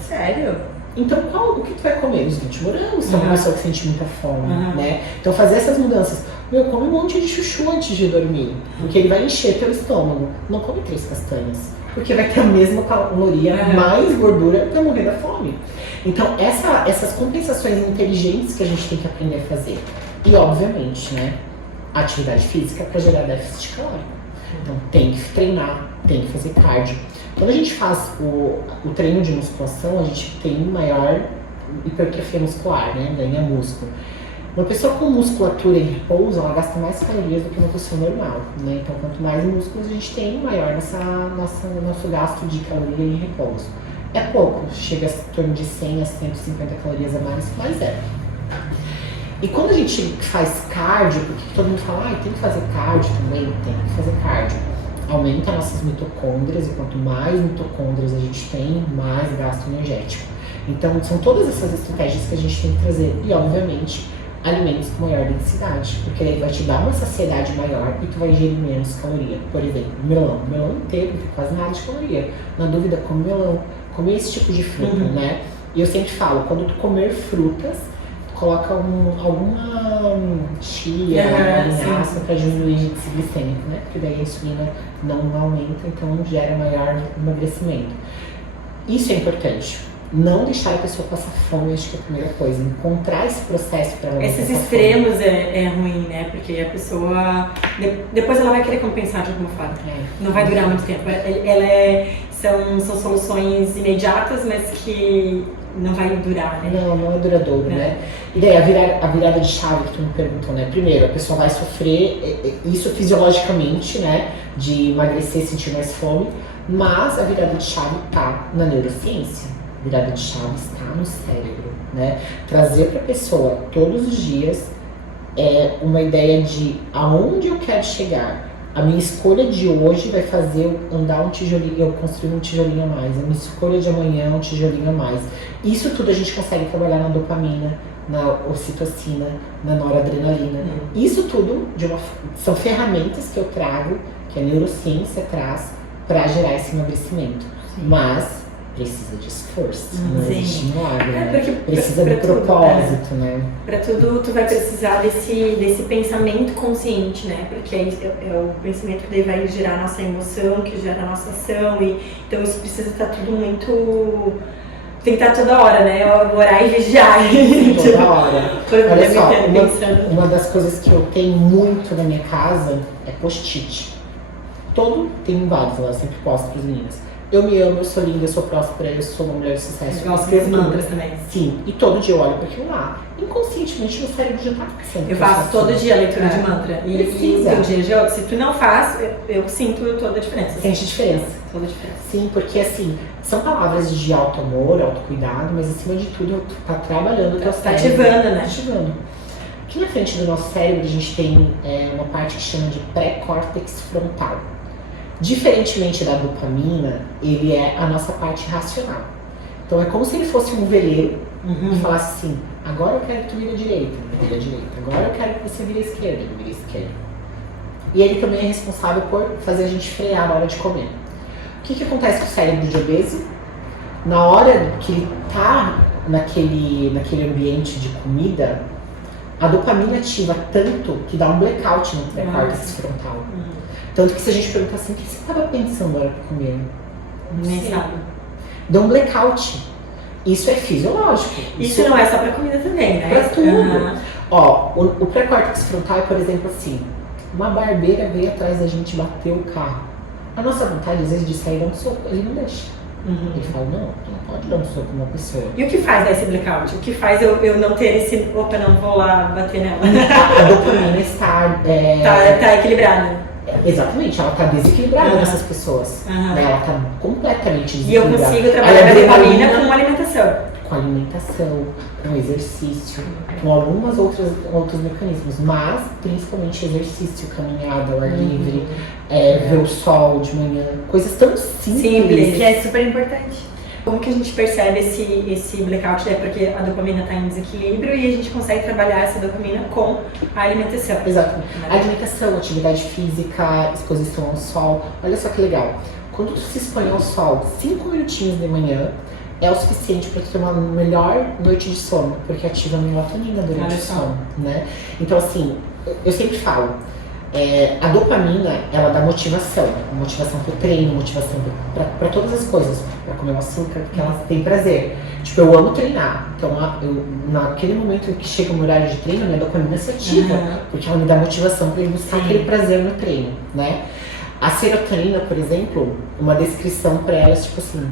Sério? Então, o que tu vai comer? Os 20 morangos, se é uma pessoa que sente muita fome, né? Então, fazer essas mudanças. Come um monte de chuchu antes de dormir, porque ele vai encher teu estômago. Não come 3 castanhas, porque vai ter a mesma caloria, mais gordura, vai morrer da fome. Então, essas compensações inteligentes que a gente tem que aprender a fazer. E, obviamente, né? Atividade física para gerar déficit calórico. Então tem que treinar, tem que fazer cardio. Quando a gente faz o treino de musculação, a gente tem maior hipertrofia muscular, né? Ganha músculo. Uma pessoa com musculatura em repouso, ela gasta mais calorias do que uma pessoa normal, né? Então quanto mais músculos a gente tem, maior nosso gasto de caloria em repouso. É pouco, chega a torno de 100 a 150 calorias a mais, mas é. E quando a gente faz cardio, porque todo mundo fala, tem que fazer cardio também, tem que fazer cardio. Aumenta nossas mitocôndrias, e quanto mais mitocôndrias a gente tem, mais gasto energético. Então, são todas essas estratégias que a gente tem que trazer. E, obviamente, alimentos com maior densidade, porque ele vai te dar uma saciedade maior e tu vai ingerir menos caloria. Por exemplo, melão. O melão inteiro não tem quase nada de caloria. Na dúvida, come melão. Come esse tipo de fruta, né? E eu sempre falo, quando tu comer frutas, tu coloca alguma chia, linhaça para diminuir o índice glicêmico, né? Porque daí a insulina não aumenta, então gera maior emagrecimento. Isso é importante. Não deixar a pessoa passar fome, acho que é a primeira coisa. Encontrar esse processo para ela. Esses extremos é ruim, né? Porque a pessoa depois ela vai querer compensar de alguma forma. Não vai durar muito tempo. São soluções imediatas, mas que não vai durar, né? Não é duradouro, né? E daí a virada de chave que tu me perguntou, né? Primeiro, a pessoa vai sofrer isso fisiologicamente, né? De emagrecer, sentir mais fome, mas a virada de chave tá na neurociência. A virada de chave está no cérebro, né? Trazer para a pessoa todos os dias uma ideia de aonde eu quero chegar. A minha escolha de hoje vai fazer eu andar um tijolinho, eu construir um tijolinho a mais. A minha escolha de amanhã é um tijolinho a mais. Isso tudo a gente consegue trabalhar na dopamina, na ocitocina, na noradrenalina. Isso tudo são ferramentas que eu trago, que a neurociência traz, para gerar esse emagrecimento. Mas precisa de esforço, não existe milagre, né? Precisa de propósito, né? Pra tudo, tu vai precisar desse pensamento consciente, né? Porque é o pensamento que vai gerar a nossa emoção, que gera a nossa ação. Então isso precisa estar tudo muito... Tem que estar toda hora, né? Orar e vigiar. Toda hora. Olha só, uma das coisas que eu tenho muito na minha casa é post-it. Tem vários lá, eu sempre posto para os meninos. Eu me amo, eu sou linda, eu sou próspera, eu sou uma mulher de sucesso. Eu gosto dos mantras também. Sim, e todo dia eu olho para aquilo lá. Inconscientemente meu cérebro já tá pensando. Eu faço todo dia a leitura de mantra. Precisa. E um dia, se tu não faz, eu sinto toda a diferença. Sente diferença. Toda a diferença. Sim, porque assim, são palavras de auto-amor, autocuidado, mas acima de tudo, tu tá trabalhando o teu cérebro. Ativando, né? Ativando. Aqui na frente do nosso cérebro a gente tem uma parte que chama de pré-córtex frontal. Diferentemente da dopamina, ele é a nossa parte racional. Então é como se ele fosse um veleiro e falasse assim, agora eu quero que tu vire a direita, vira a direita. Agora eu quero que você vire a esquerda, vire a esquerda. E ele também é responsável por fazer a gente frear na hora de comer. O que acontece com o cérebro de obeso? Na hora que ele tá naquele ambiente de comida, a dopamina ativa tanto que dá um blackout no pré-córtex frontal. Tanto que se a gente perguntar assim, o que você estava pensando na hora de comer? Nem sabe. Dá um blackout. Isso é fisiológico. Isso não é só pra comida também, né? Pra tudo. Ó, o pré-córtex frontal é, por exemplo, assim, uma barbeira veio atrás da gente e bateu o carro. A nossa vontade, às vezes, de sair dar um soco, ele não deixa. Ele fala, não, tu não pode dar um soco numa pessoa. E o que faz esse blackout? O que faz eu não ter esse, opa, não vou lá bater nela? A dopamina está... Tá equilibrada. Exatamente, ela está desequilibrada nessas pessoas. Né? Ela está completamente E eu desequilibrada. consigo trabalhar a dopamina com alimentação. Com alimentação, com exercício, com alguns outros mecanismos, mas principalmente exercício, caminhada ao ar livre, ver o sol de manhã, coisas tão simples. Que é super importante. Como que a gente percebe esse blackout? É porque a dopamina está em desequilíbrio e a gente consegue trabalhar essa dopamina com a alimentação. Exato. Alimentação, atividade física, exposição ao sol. Olha só que legal. Quando tu se expõe ao sol 5 minutinhos de manhã, é o suficiente para tu ter uma melhor noite de sono, porque ativa a melatonina durante o sono, né? Então, assim, eu sempre falo, a dopamina, ela dá motivação pro treino, motivação para todas as coisas, para comer um açúcar, porque ela tem prazer. Tipo, eu amo treinar, então naquele momento que chega o meu horário de treino, minha dopamina se ativa, porque ela me dá motivação para ir buscar aquele prazer no treino, né? A serotonina, por exemplo, uma descrição para ela é tipo assim,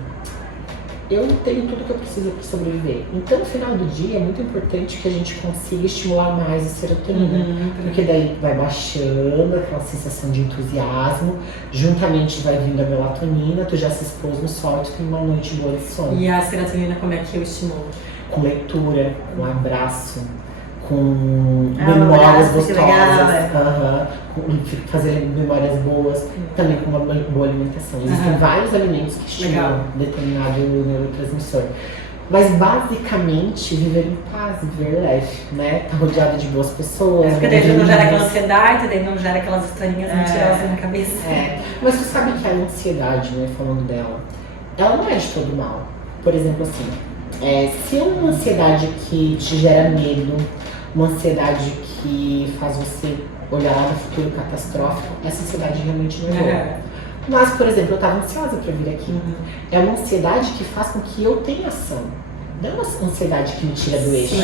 eu tenho tudo que eu preciso para sobreviver. Então, no final do dia, é muito importante que a gente consiga estimular mais a serotonina. Porque daí vai baixando aquela sensação de entusiasmo, juntamente vai vindo a melatonina, tu já se expôs no sol, tu tem uma noite boa de sono. E a serotonina, como é que eu estimulo? Com leitura, com abraço, com memórias gostosas, fazer memórias boas, também com uma boa alimentação. Existem vários alimentos que estimulam determinado neurotransmissor. Mas basicamente viver em paz, viver leve, né? Tá rodeado de boas pessoas. Porque daí não gera aquela ansiedade, daí não gera aquelas historinhas mentirosas na cabeça. Mas tu sabe que a ansiedade, né, falando dela, ela não é de todo mal. Por exemplo, assim, se é uma ansiedade que te gera medo, uma ansiedade que faz você olhar lá no futuro catastrófico, essa ansiedade realmente não é boa. Mas, por exemplo, eu estava ansiosa para vir aqui. É uma ansiedade que faz com que eu tenha ação. Não é uma ansiedade que me tira do eixo.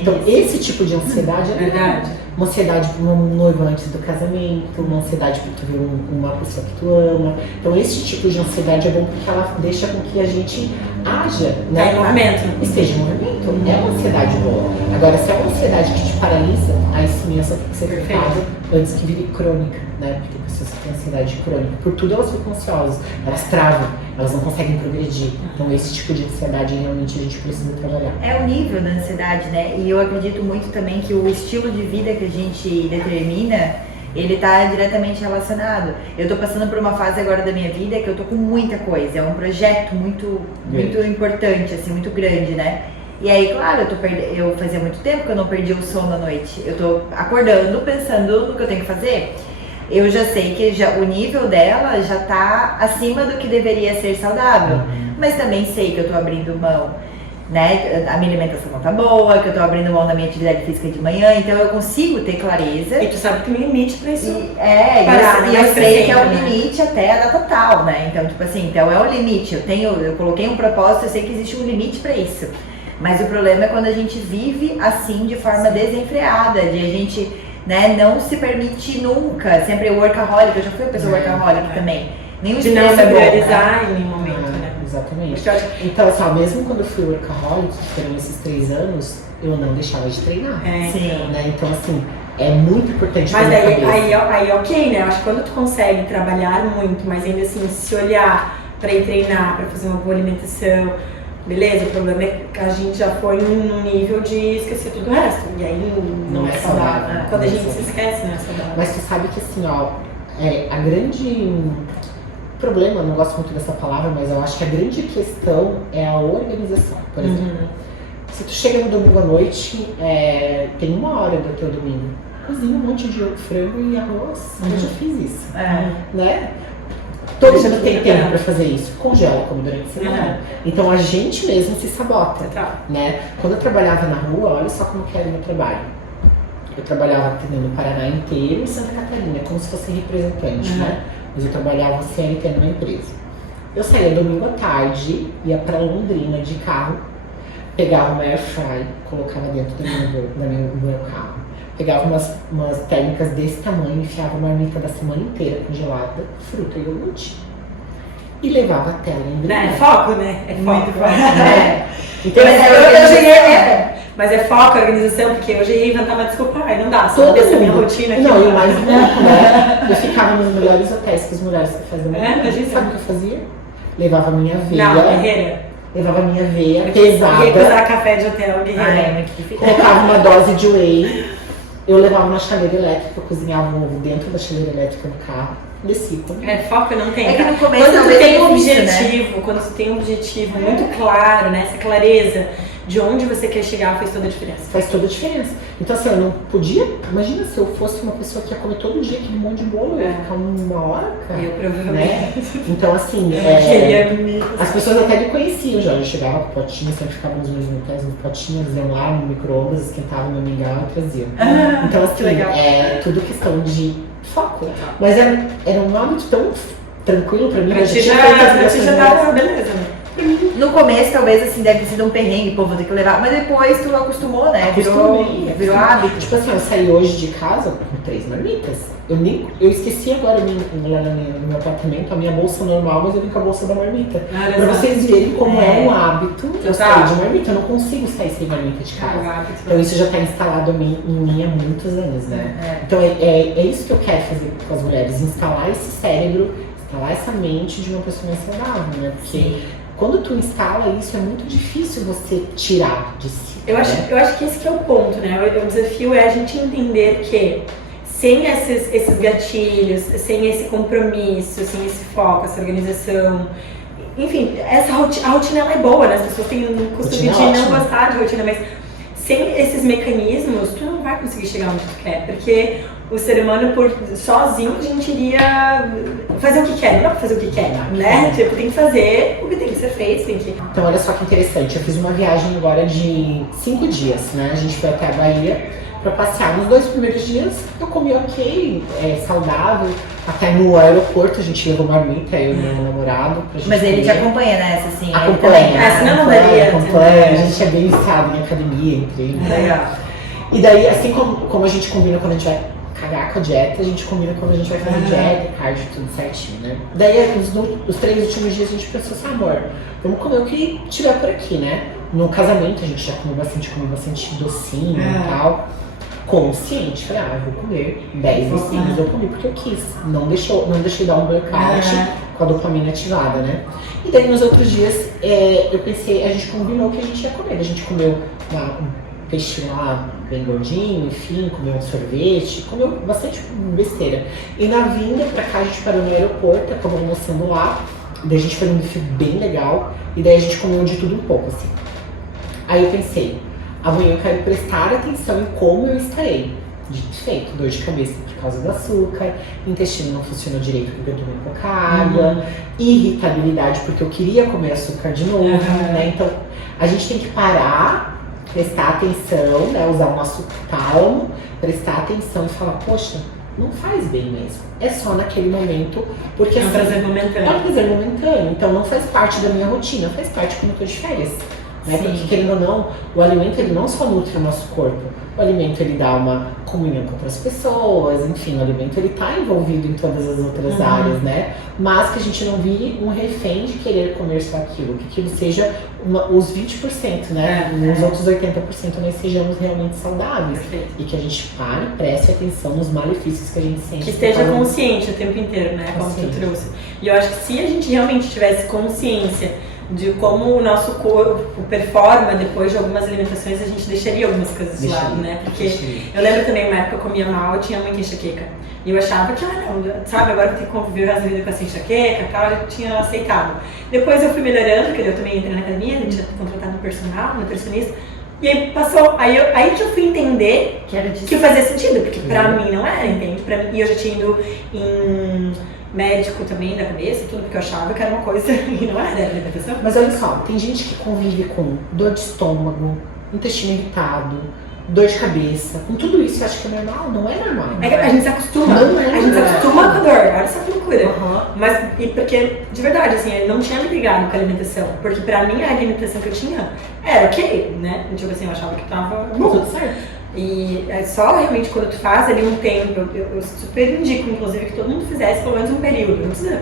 Então, esse tipo de ansiedade é verdade. Uma ansiedade por uma noiva antes do casamento, uma ansiedade por tu ver uma pessoa que tu ama. Então, esse tipo de ansiedade é bom porque ela deixa com que a gente haja, né? Em movimento. Esteja em movimento. É uma ansiedade boa. Agora, se é uma ansiedade que te paralisa, aí sim essa tem que ser tratada antes que vire crônica, né? Porque tem pessoas que têm ansiedade crônica. Por tudo elas ficam ansiosas, elas travam, elas não conseguem progredir. Então, esse tipo de ansiedade realmente a gente precisa trabalhar. É o nível da ansiedade, né? E eu acredito muito também que o estilo de vida que a gente determina, ele tá diretamente relacionado. Eu tô passando por uma fase agora da minha vida que eu tô com muita coisa. É um projeto muito importante, assim, muito grande, né? E aí, claro, eu fazia muito tempo que eu não perdi o sono à noite. Eu tô acordando, pensando no que eu tenho que fazer. Eu já sei que o nível dela já tá acima do que deveria ser saudável. Mas também sei que eu tô abrindo mão, né? A minha alimentação não tá boa, que eu tô abrindo mão da minha atividade física de manhã, então eu consigo ter clareza. E tu sabe que tem limite pra isso. E eu sei que é o limite até a data tal, né? Então, tipo assim, então é o limite. Eu coloquei um propósito, eu sei que existe um limite pra isso. Mas o problema é quando a gente vive assim de forma desenfreada, de a gente, né, não se permite nunca. Sempre o workaholic, eu já fui uma pessoa workaholic também. Nenhum de não se priorizar em nenhum momento, né? Exatamente. Então, assim, mesmo quando eu fui workaholic, que foram esses 3 anos, eu não deixava de treinar. Sim. Né? Então, assim, é muito importante. Mas aí ok, né? Eu acho que quando tu consegue trabalhar muito, mas ainda assim se olhar pra ir treinar, pra fazer uma boa alimentação, beleza, o problema é que a gente já foi num nível de esquecer tudo o resto. E aí não é saudável. Quando a gente se esquece, não é saudável. Mas tu sabe que assim, ó, a grande problema, eu não gosto muito dessa palavra, mas eu acho que a grande questão é a organização. Por exemplo, se tu chega no domingo à noite, tem 1 hora do teu domingo, cozinha um monte de frango e arroz. Eu já fiz isso, né? Todo mundo tem tempo para fazer isso, congela como durante a semana. Então a gente mesmo se sabota, né? Quando eu trabalhava na rua, olha só como que era o meu trabalho. Eu trabalhava atendendo o Paraná inteiro e Santa Catarina, como se fosse representante, né? Mas eu trabalhava CLT numa empresa. Eu saía domingo à tarde, ia para Londrina de carro, pegava uma air fry, colocava dentro do meu carro. Pegava umas técnicas desse tamanho, enfiava uma marmita da semana inteira congelada, fruta e iogurte. E levava até a Londrina. É foco, né? É Muito foco. Então, Mas é foco, organização, porque eu já ia inventar uma desculpa. Ai, não dá, só dessa minha rotina aqui. Não, e o mais louco, né? Eu ficava nos melhores hotéis que os melhores que faziam. Sabe o que eu fazia? Levava minha aveia. Não, guerreira. Levava minha aveia pesada. Recusar café de hotel, guerreira. Muito difícil. Colocava uma dose de whey. Eu levava uma chaleira elétrica, cozinhava um ovo dentro da chaleira elétrica no carro, descia. Foco não tem. É que no começo quando tu tem um difícil, objetivo, quando tu tem um objetivo muito claro, né? Essa clareza de onde você quer chegar faz toda a diferença. Faz toda a diferença. Então assim, eu não podia, imagina se eu fosse uma pessoa que ia comer todo dia aquele monte de bolo, eu ia ficar 1 hora, cara. Eu provavelmente. Né? Então assim, as pessoas até me conheciam já, eu chegava com potinho, sempre ficava nos meus hotéis, no potinho, eles iam lá no micro-ondas, esquentavam meu mingau e traziam. Então assim, é tudo questão de foco. Mas era um hábito tão tranquilo pra mim, pra ti já tava beleza, né? No começo, talvez, assim, deve ter sido um perrengue, pô, vou ter que levar. Mas depois tu acostumou, né? Virou hábito. Tipo assim, eu saí hoje de casa com 3 marmitas. Eu esqueci agora lá no meu apartamento a minha bolsa normal, mas eu vim com a bolsa da marmita. Pra vocês verem como é um hábito eu sair de marmita. Eu não consigo sair sem marmita de casa. Então isso já tá instalado em mim há muitos anos, né? Então é isso que eu quero fazer com as mulheres. Instalar esse cérebro, instalar essa mente de uma pessoa mais saudável, né? Porque quando tu instala isso, é muito difícil você tirar de si. Eu acho que esse que é o ponto, né? O desafio é a gente entender que sem esses gatilhos, sem esse compromisso, sem esse foco, essa organização, enfim, a rotina ela é boa, né? As pessoas têm um costume de não gostar de rotina, mas sem esses mecanismos, tu não vai conseguir chegar onde tu quer, porque o ser humano, sozinho, a gente iria fazer o que quer, não dá pra fazer o que quer, né? Tipo, tem que fazer o que tem que ser feito, tem que... Então, olha só que interessante, eu fiz uma viagem agora de 5 dias, né? A gente foi até a Bahia pra passear. Nos 2 primeiros dias, eu comi ok, saudável. Até no aeroporto, a gente levou marmita, eu e meu namorado. Pra gente Mas ele te comer. acompanha nessa, assim? Acompanha. Senão não daria. Acompanha. A gente é bem viciado em academia, em treino. Legal. E daí, assim como a gente combina quando a gente vai cagar com a dieta, a gente combina quando a gente vai fazer dieta, cardio, tudo certinho, né? Daí, os 3 últimos dias, a gente pensou assim, amor, vamos comer o que tiver por aqui, né? No casamento, a gente já comeu bastante docinho e tal. Consciente, falei, eu vou comer 10 docinhos, eu comi porque eu quis. Não deixei dar um blackout com a dopamina ativada, né? E daí, nos outros dias, eu pensei, a gente combinou que a gente ia comer. A gente comeu um peixinho lá bem gordinho, enfim, comeu um sorvete, comeu bastante besteira. E na vinda pra cá a gente parou no aeroporto, acabou almoçando lá, daí a gente foi num buffet bem legal, e daí a gente comeu de tudo um pouco, assim. Aí eu pensei, amanhã eu quero prestar atenção em como eu estarei. Dito feito, dor de cabeça por causa do açúcar, intestino não funcionou direito porque eu tomei pouca água, irritabilidade porque eu queria comer açúcar de novo, né? Então a gente tem que parar, prestar atenção, né? Usar o nosso tálamo, prestar atenção e falar, poxa, não faz bem mesmo. É só naquele momento, porque é um prazer momentâneo. É um prazer momentâneo, então não faz parte da minha rotina, faz parte quando eu tô de férias. Né? Porque, querendo ou não, o alimento ele não só nutre o nosso corpo, o alimento ele dá uma comunhão com outras pessoas, enfim, o alimento ele tá envolvido em todas as outras áreas, né? Mas que a gente não vire um refém de querer comer só aquilo, que aquilo seja os 20%, né? Os outros 80% nós sejamos realmente saudáveis. E que a gente pare, preste atenção nos malefícios que a gente sente. Que esteja consciente o tempo inteiro, né? Como tu trouxe. E eu acho que se a gente realmente tivesse consciência de como o nosso corpo performa depois de algumas alimentações, a gente deixaria algumas coisas de lado, né? Porque eu lembro também, uma época eu comia mal, eu tinha muita enxaqueca. E eu achava que, não, sabe, agora eu tenho que conviver o resto da vida com essa enxaqueca e tal, eu já tinha aceitado. Depois eu fui melhorando, porque eu também entrei na academia, a gente tinha contratado um personal, um nutricionista. E aí passou, aí que eu fui entender que fazia sentido, porque pra mim não era, entende? E eu já tinha ido em médico também da cabeça, tudo, porque eu achava que era uma coisa e não era alimentação. Mas olha só, tem gente que convive com dor de estômago, intestino irritado, dor de cabeça, com tudo isso eu acho que é normal, não é normal. A gente se acostuma, a gente se acostuma com a dor, olha só que loucura. Mas, e porque, de verdade, assim, eu não tinha me ligado com a alimentação, porque pra mim a alimentação que eu tinha era ok, né? Tipo assim, eu achava que tava bom. Tudo certo. E é só realmente quando tu faz ali um tempo, eu super indico, inclusive, que todo mundo fizesse pelo menos um período. Não precisa,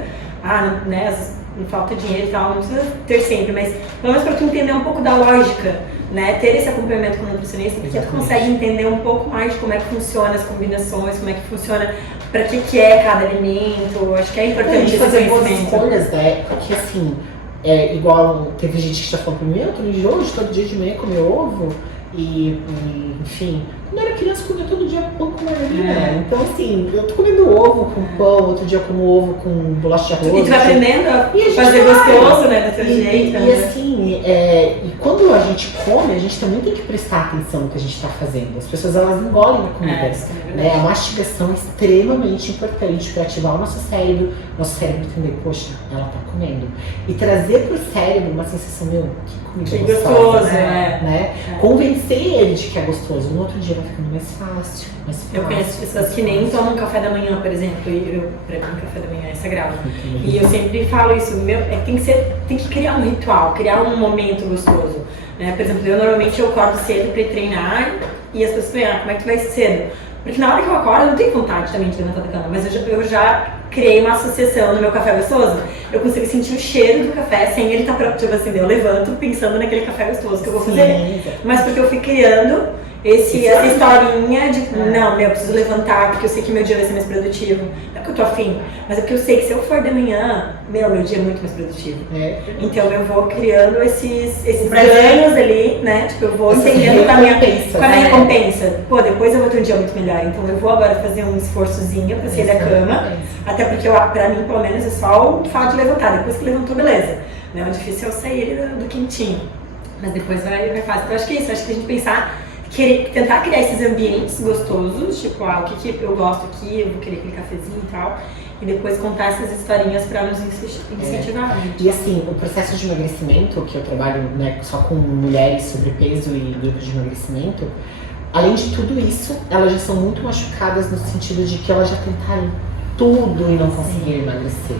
né, não falta dinheiro e tal, não precisa ter sempre, mas pelo menos pra tu entender um pouco da lógica, né, ter esse acompanhamento com o nutricionista, porque tu consegue entender um pouco mais de como é que funciona as combinações, como é que funciona, pra que é cada alimento. Acho que é importante esse fazer boas conhecimento. escolhas, né, porque assim, igual teve gente que já falou pra mim, eu tô hoje, todo dia de manhã comer ovo. E, enfim, quando eu era criança, eu comia todo dia pão com margarina. Então, assim, eu tô comendo ovo com pão, outro dia eu como ovo com bolacha de arroz. E tu vai aprendendo a fazer gostoso, né, do teu jeito. E assim, e quando a gente come, a gente também tem que prestar atenção no que a gente tá fazendo. As pessoas, elas engolem a comida. Né? A mastigação é extremamente importante para ativar o nosso cérebro entender, poxa, ela tá comendo. E trazer pro cérebro uma sensação, que comida gostosa, né? Convencer ele de que é gostoso. No outro dia vai ficando mais fácil. Eu conheço pessoas que nem tomam café da manhã, por exemplo, e pra mim café da manhã é sagrado. E eu sempre falo isso, tem que criar um ritual, criar um momento gostoso. Né? Por exemplo, eu normalmente acordo cedo pra ir treinar e as pessoas falam, como é que tu vai cedo? Porque na hora que eu acordo, eu não tenho vontade também de levantar da cama, mas eu já criei uma associação no meu café gostoso. Eu consigo sentir o cheiro do café sem ele estar pronto. Tipo assim, eu levanto pensando naquele café gostoso que eu vou fazer. Mas porque eu fui criando essa historinha de, não, eu preciso levantar porque eu sei que meu dia vai ser mais produtivo. Não é porque eu tô afim, mas é porque eu sei que se eu for de manhã, meu dia é muito mais produtivo. Então eu vou criando esses ganhos ali, né? Tipo, eu vou entendendo com a minha recompensa. Pô, depois eu vou ter um dia muito melhor. Então eu vou agora fazer um esforçozinho pra sair da cama. Até porque pra mim, pelo menos, é só o fato de levantar. Depois que levantou, beleza. né? O difícil é eu sair do quentinho, mas depois vai fácil. Então acho que é isso, acho que a gente pensar, tentar criar esses ambientes gostosos, tipo, o que eu gosto aqui, eu vou querer aquele cafezinho e tal, e depois contar essas historinhas para nos incentivar. E assim, o processo de emagrecimento, que eu trabalho, né, só com mulheres sobrepeso e grupos de emagrecimento, além de tudo isso, elas já são muito machucadas no sentido de que elas já tentaram tudo e não conseguiram emagrecer.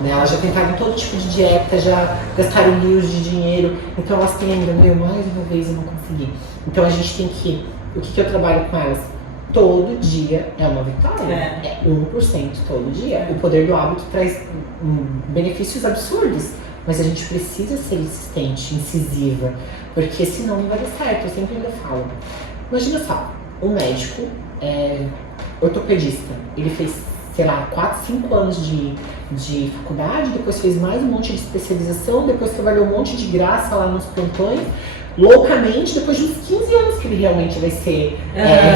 Né? Elas já tentaram todo tipo de dieta, já gastaram rios de dinheiro, então elas têm ainda, mais uma vez eu não consegui. Então a gente tem que, o que eu trabalho com elas? Todo dia é uma vitória, é 1% todo dia. O poder do hábito traz benefícios absurdos, mas a gente precisa ser insistente, incisiva, porque senão não vai dar certo. Eu sempre ainda falo, imagina só, um médico ortopedista, ele fez, sei lá, 4, 5 anos de faculdade, depois fez mais um monte de especialização, depois trabalhou um monte de graça lá nos plantões, loucamente, depois de uns 15 anos que ele realmente vai ser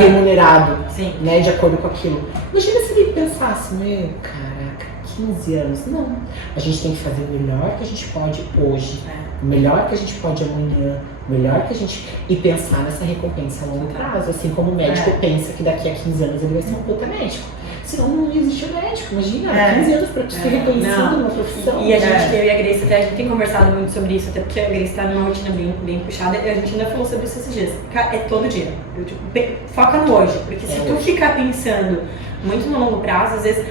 remunerado, né, de acordo com aquilo. Imagina se ele pensasse, caraca, 15 anos, não. A gente tem que fazer o melhor que a gente pode hoje, o melhor que a gente pode amanhã, o melhor que a gente... E pensar nessa recompensa a longo prazo, assim como o médico pensa que daqui a 15 anos ele vai ser um puta médico. Senão não existe o médico, imagina, 15 anos pra ser reconhecido numa profissão. E a gente, eu e a Grace, até a gente tem conversado muito sobre isso, até porque a Grace tá numa rotina bem puxada, e a gente ainda falou sobre isso esses dias. É todo dia. Foca no hoje, porque se tu ficar pensando muito no longo prazo, às vezes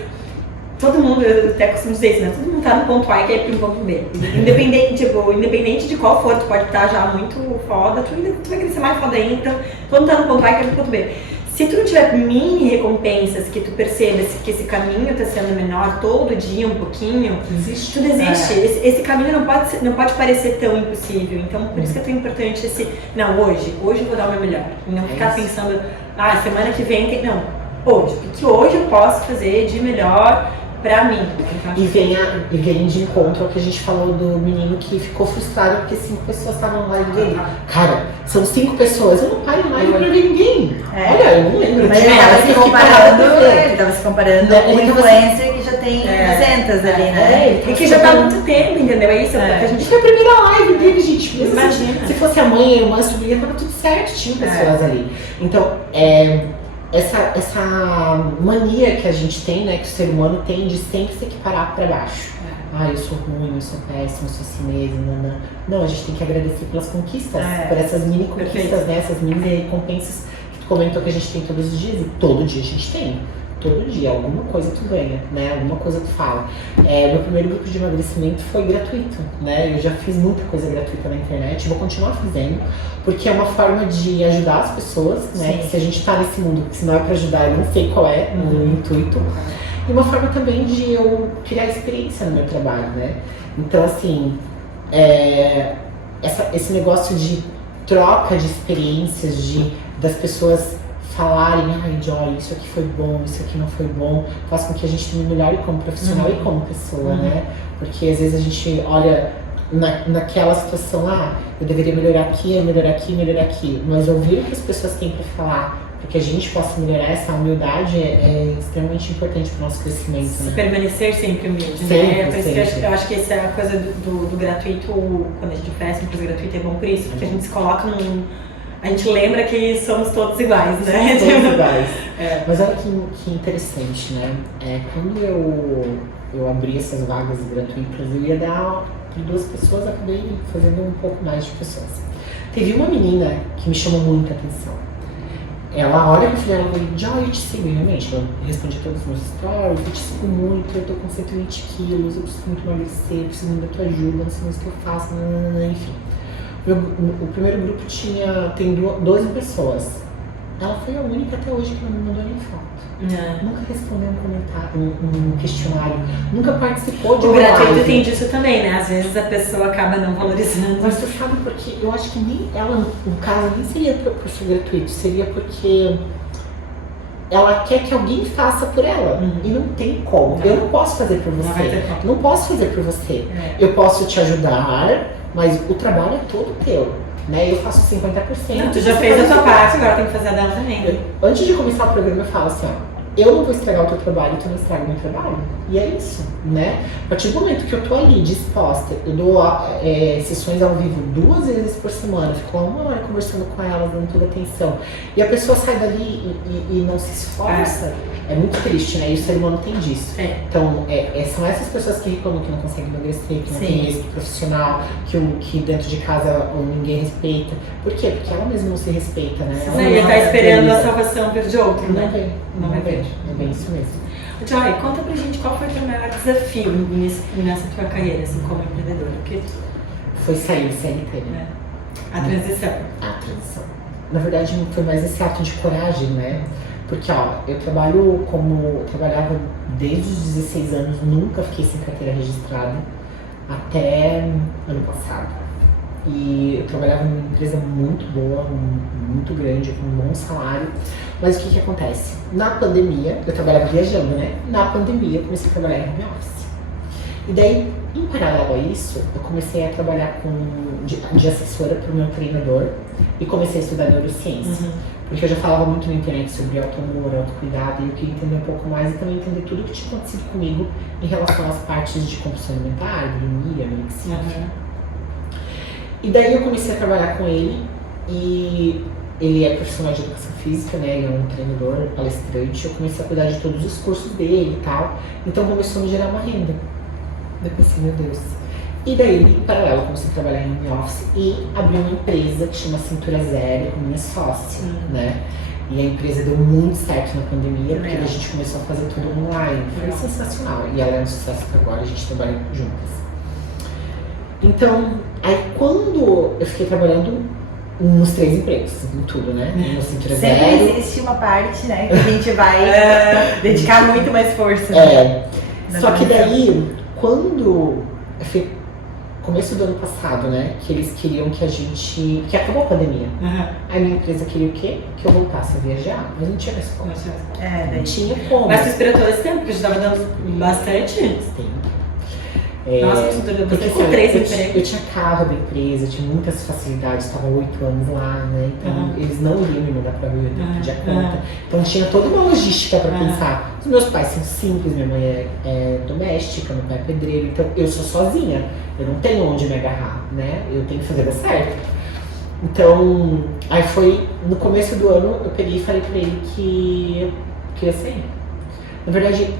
todo mundo, eu até costumo dizer isso, né? Todo mundo tá no ponto A e quer ir pro ponto B. Independente de qual for, tu pode estar já muito foda, tu vai crescer mais foda ainda, então todo mundo tá no ponto A e quer ir pro ponto B. Se tu não tiver mini recompensas, que tu percebas que esse caminho está sendo menor todo dia, um pouquinho, tu desiste. Esse caminho não pode parecer tão impossível. Então, por isso que é tão importante hoje eu vou dar o meu melhor. E não ficar pensando, semana que vem tem... Não, hoje. O que hoje eu posso fazer de melhor pra mim. Então, e vem de encontro ao que a gente falou do menino que ficou frustrado porque 5 pessoas estavam lá e dele. Cara, são 5 pessoas, eu não paro mais pra ver ninguém. Olha, eu não lembro. Mas ele tava se comparando com um influencer que já tem 200 ali, né? E que já tá há muito tempo, entendeu? É isso, porque a gente... foi a primeira live dele, gente. Imagina. Se fosse a mãe, a irmã, a sobrinha, tava tudo certo, tinha pessoas ali. Então, essa mania que a gente tem, né, que o ser humano tem de sempre se equiparar para baixo. Eu sou ruim, eu sou péssimo, eu sou assim mesmo. Não, a gente tem que agradecer pelas conquistas, por essas mini conquistas, né, essas mini recompensas que tu comentou que a gente tem todos os dias, e todo dia a gente tem. Todo dia, alguma coisa tu ganha, né? Alguma coisa tu fala. Meu primeiro grupo de emagrecimento foi gratuito, né? Eu já fiz muita coisa gratuita na internet, vou continuar fazendo, porque é uma forma de ajudar as pessoas, né? Se a gente tá nesse mundo, se não é pra ajudar, eu não sei qual é o intuito. E uma forma também de eu criar experiência no meu trabalho, né? Então, assim, esse negócio de troca de experiências, das pessoas falarem, Joy, isso aqui foi bom, isso aqui não foi bom, faz com que a gente me melhore como profissional e como pessoa, né? Porque às vezes a gente olha naquela situação, eu deveria melhorar aqui, melhorar aqui, mas ouvir o que as pessoas têm para falar, para que a gente possa melhorar, essa humildade é extremamente importante para o nosso crescimento. Né? Permanecer sempre humilde, né? Por isso que eu acho que essa é a coisa do gratuito, quando a gente oferece uma coisa gratuita, é bom por isso, porque a gente se coloca a gente lembra que somos todos iguais, né? Somos todos iguais. Mas olha que interessante, né? Quando eu abri essas vagas gratuitas, eu ia dar para 2 pessoas, acabei fazendo um pouco mais de pessoas. Teve uma menina que me chamou muita atenção. Ela olha pro filho dela e fala, Joy, eu te sigo, realmente. Ela responde todos os meus stories, eu te sigo muito, eu tô com 120 quilos, eu preciso muito emagrecer, eu preciso muito da tua ajuda, não sei mais o que eu faço, enfim. O primeiro grupo tem 12 pessoas. Ela foi a única até hoje que não me mandou nem foto. Nunca respondeu um comentário, um questionário. Nunca participou de uma live. O gratuito tem disso também, né? Às vezes a pessoa acaba não valorizando. Mas você sabe porque eu acho que nem ela, no caso, nem seria por ser gratuito. Seria porque ela quer que alguém faça por ela. E não tem como. Eu não posso fazer por você. Não posso fazer por você. Eu posso te ajudar, mas o trabalho é todo teu, né? Eu faço 50%. Tu já fez a tua parte, agora tem que fazer a dela também. Antes de começar o programa, eu falo assim, eu não vou estragar o teu trabalho, tu não estraga o meu trabalho. E é isso, né? A partir do momento que eu tô ali disposta, eu dou sessões ao vivo 2 vezes por semana, fico 1 hora conversando com elas, dando toda atenção. E a pessoa sai dali e não se esforça. É muito triste, né? E o ser humano tem disso. Então, são essas pessoas que reclamam que não conseguem emagrecer, que não tem êxito profissional, que dentro de casa ninguém respeita. Por quê? Porque ela mesma não se respeita, né? Ela Você tá esperando a salvação vir de outro, né? Não vai ver. É bem isso mesmo. Joy, conta pra gente qual foi o teu maior desafio nessa tua carreira, assim, como empreendedora. Foi sair do CLT, né? A transição. A transição. Na verdade, foi mais esse ato de coragem, né? Porque, ó, eu trabalhava desde os 16 anos, nunca fiquei sem carteira registrada, até ano passado. E eu trabalhava numa empresa muito boa, muito grande, com um bom salário. Mas o que acontece? Na pandemia, eu trabalhava viajando, né? Na pandemia, eu comecei a trabalhar em home office. E daí, em paralelo a isso, eu comecei a trabalhar de assessora para o meu treinador e comecei a estudar neurociência. Porque eu já falava muito na internet sobre auto-amor, autocuidado, e eu queria entender um pouco mais e também entender tudo o que tinha acontecido comigo em relação às partes de compulsão alimentar, bulimia, anorexia. E daí eu comecei a trabalhar com ele, e ele é profissional de educação física, né? Ele é um treinador, palestrante. Eu comecei a cuidar de todos os cursos dele e tal. Então começou a me gerar uma renda. Eu pensei, meu Deus. E daí, em paralelo, eu comecei a trabalhar em home office e abri uma empresa que chama Cintura Zero com minha sócia, né? E a empresa deu muito certo na pandemia, porque a gente começou a fazer tudo online. Foi sensacional. E ela é um sucesso até agora, a gente trabalha juntas. Então, aí quando eu fiquei trabalhando nos 3 empregos, em tudo, né? No Cintura Zero. Sempre existe uma parte, né, que a gente vai dedicar muito mais força. Só que daí, quando eu fui começo do ano passado, né? Que eles queriam que acabou a pandemia. A minha empresa queria o quê? Que eu voltasse a viajar, mas não tinha resposta. Não tinha como. Mas você esperou todo esse tempo, porque já estava dando bastante tempo. Nossa, você com 3 empregos. Eu tinha carro da empresa, eu tinha muitas facilidades, estava 8 anos lá, né? Então eles não iriam me mandar pra Rio, eu pedir a conta. Então tinha toda uma logística pra pensar. Os meus pais são simples, minha mãe é doméstica, meu pai é pedreiro, então eu sou sozinha, eu não tenho onde me agarrar, né? Eu tenho que fazer dar certo. Então, aí foi no começo do ano, eu peguei e falei pra ele que eu queria sair. Na verdade,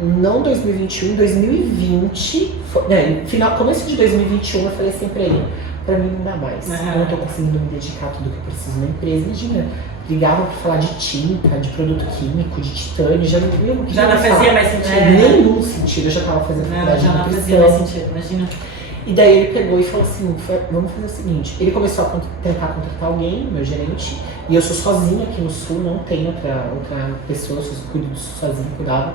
não 2021, 2020, começo de 2021 eu falei assim pra ele, pra mim não dá mais, eu não tô conseguindo me dedicar a tudo que eu preciso na empresa. Imagina, ligavam pra falar de tinta, de produto químico, de titânio, já não fazia mais sentido. Nenhum sentido, eu já tava fazendo faculdade de nutrição. Já não fazia mais sentido, imagina. E daí ele pegou e falou assim, vamos fazer o seguinte, ele começou a tentar contratar alguém, meu gerente, e eu sou sozinha aqui no sul, não tenho outra pessoa, eu cuido disso sozinho, cuidava.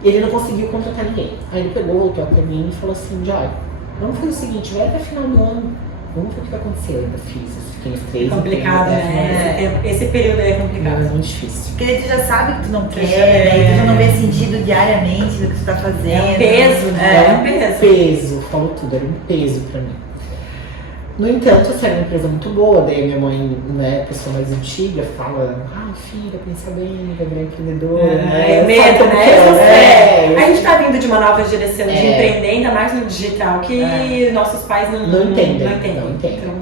E ele não conseguiu contratar ninguém. Aí ele pegou, voltou até mim e falou assim, Joy, vamos fazer o seguinte, vai até final do ano, vamos ver o que vai acontecer. Eu ainda fiz, eu fiquei uns 3 complicado, né? Esse período aí é complicado. É muito difícil. Porque tu já sabe que tu não quer, né? Tu já não vê sentido diariamente do que tu tá fazendo. É um peso, né? É um peso, falou tudo, era um peso pra mim. No entanto, essa era uma empresa muito boa, daí minha mãe, né, pessoa mais antiga, fala, filha, pensa bem, vai virar empreendedora, né? É medo, né? A gente tá vindo de uma nova direção de empreender, ainda mais no digital, que nossos pais não entendem. Então...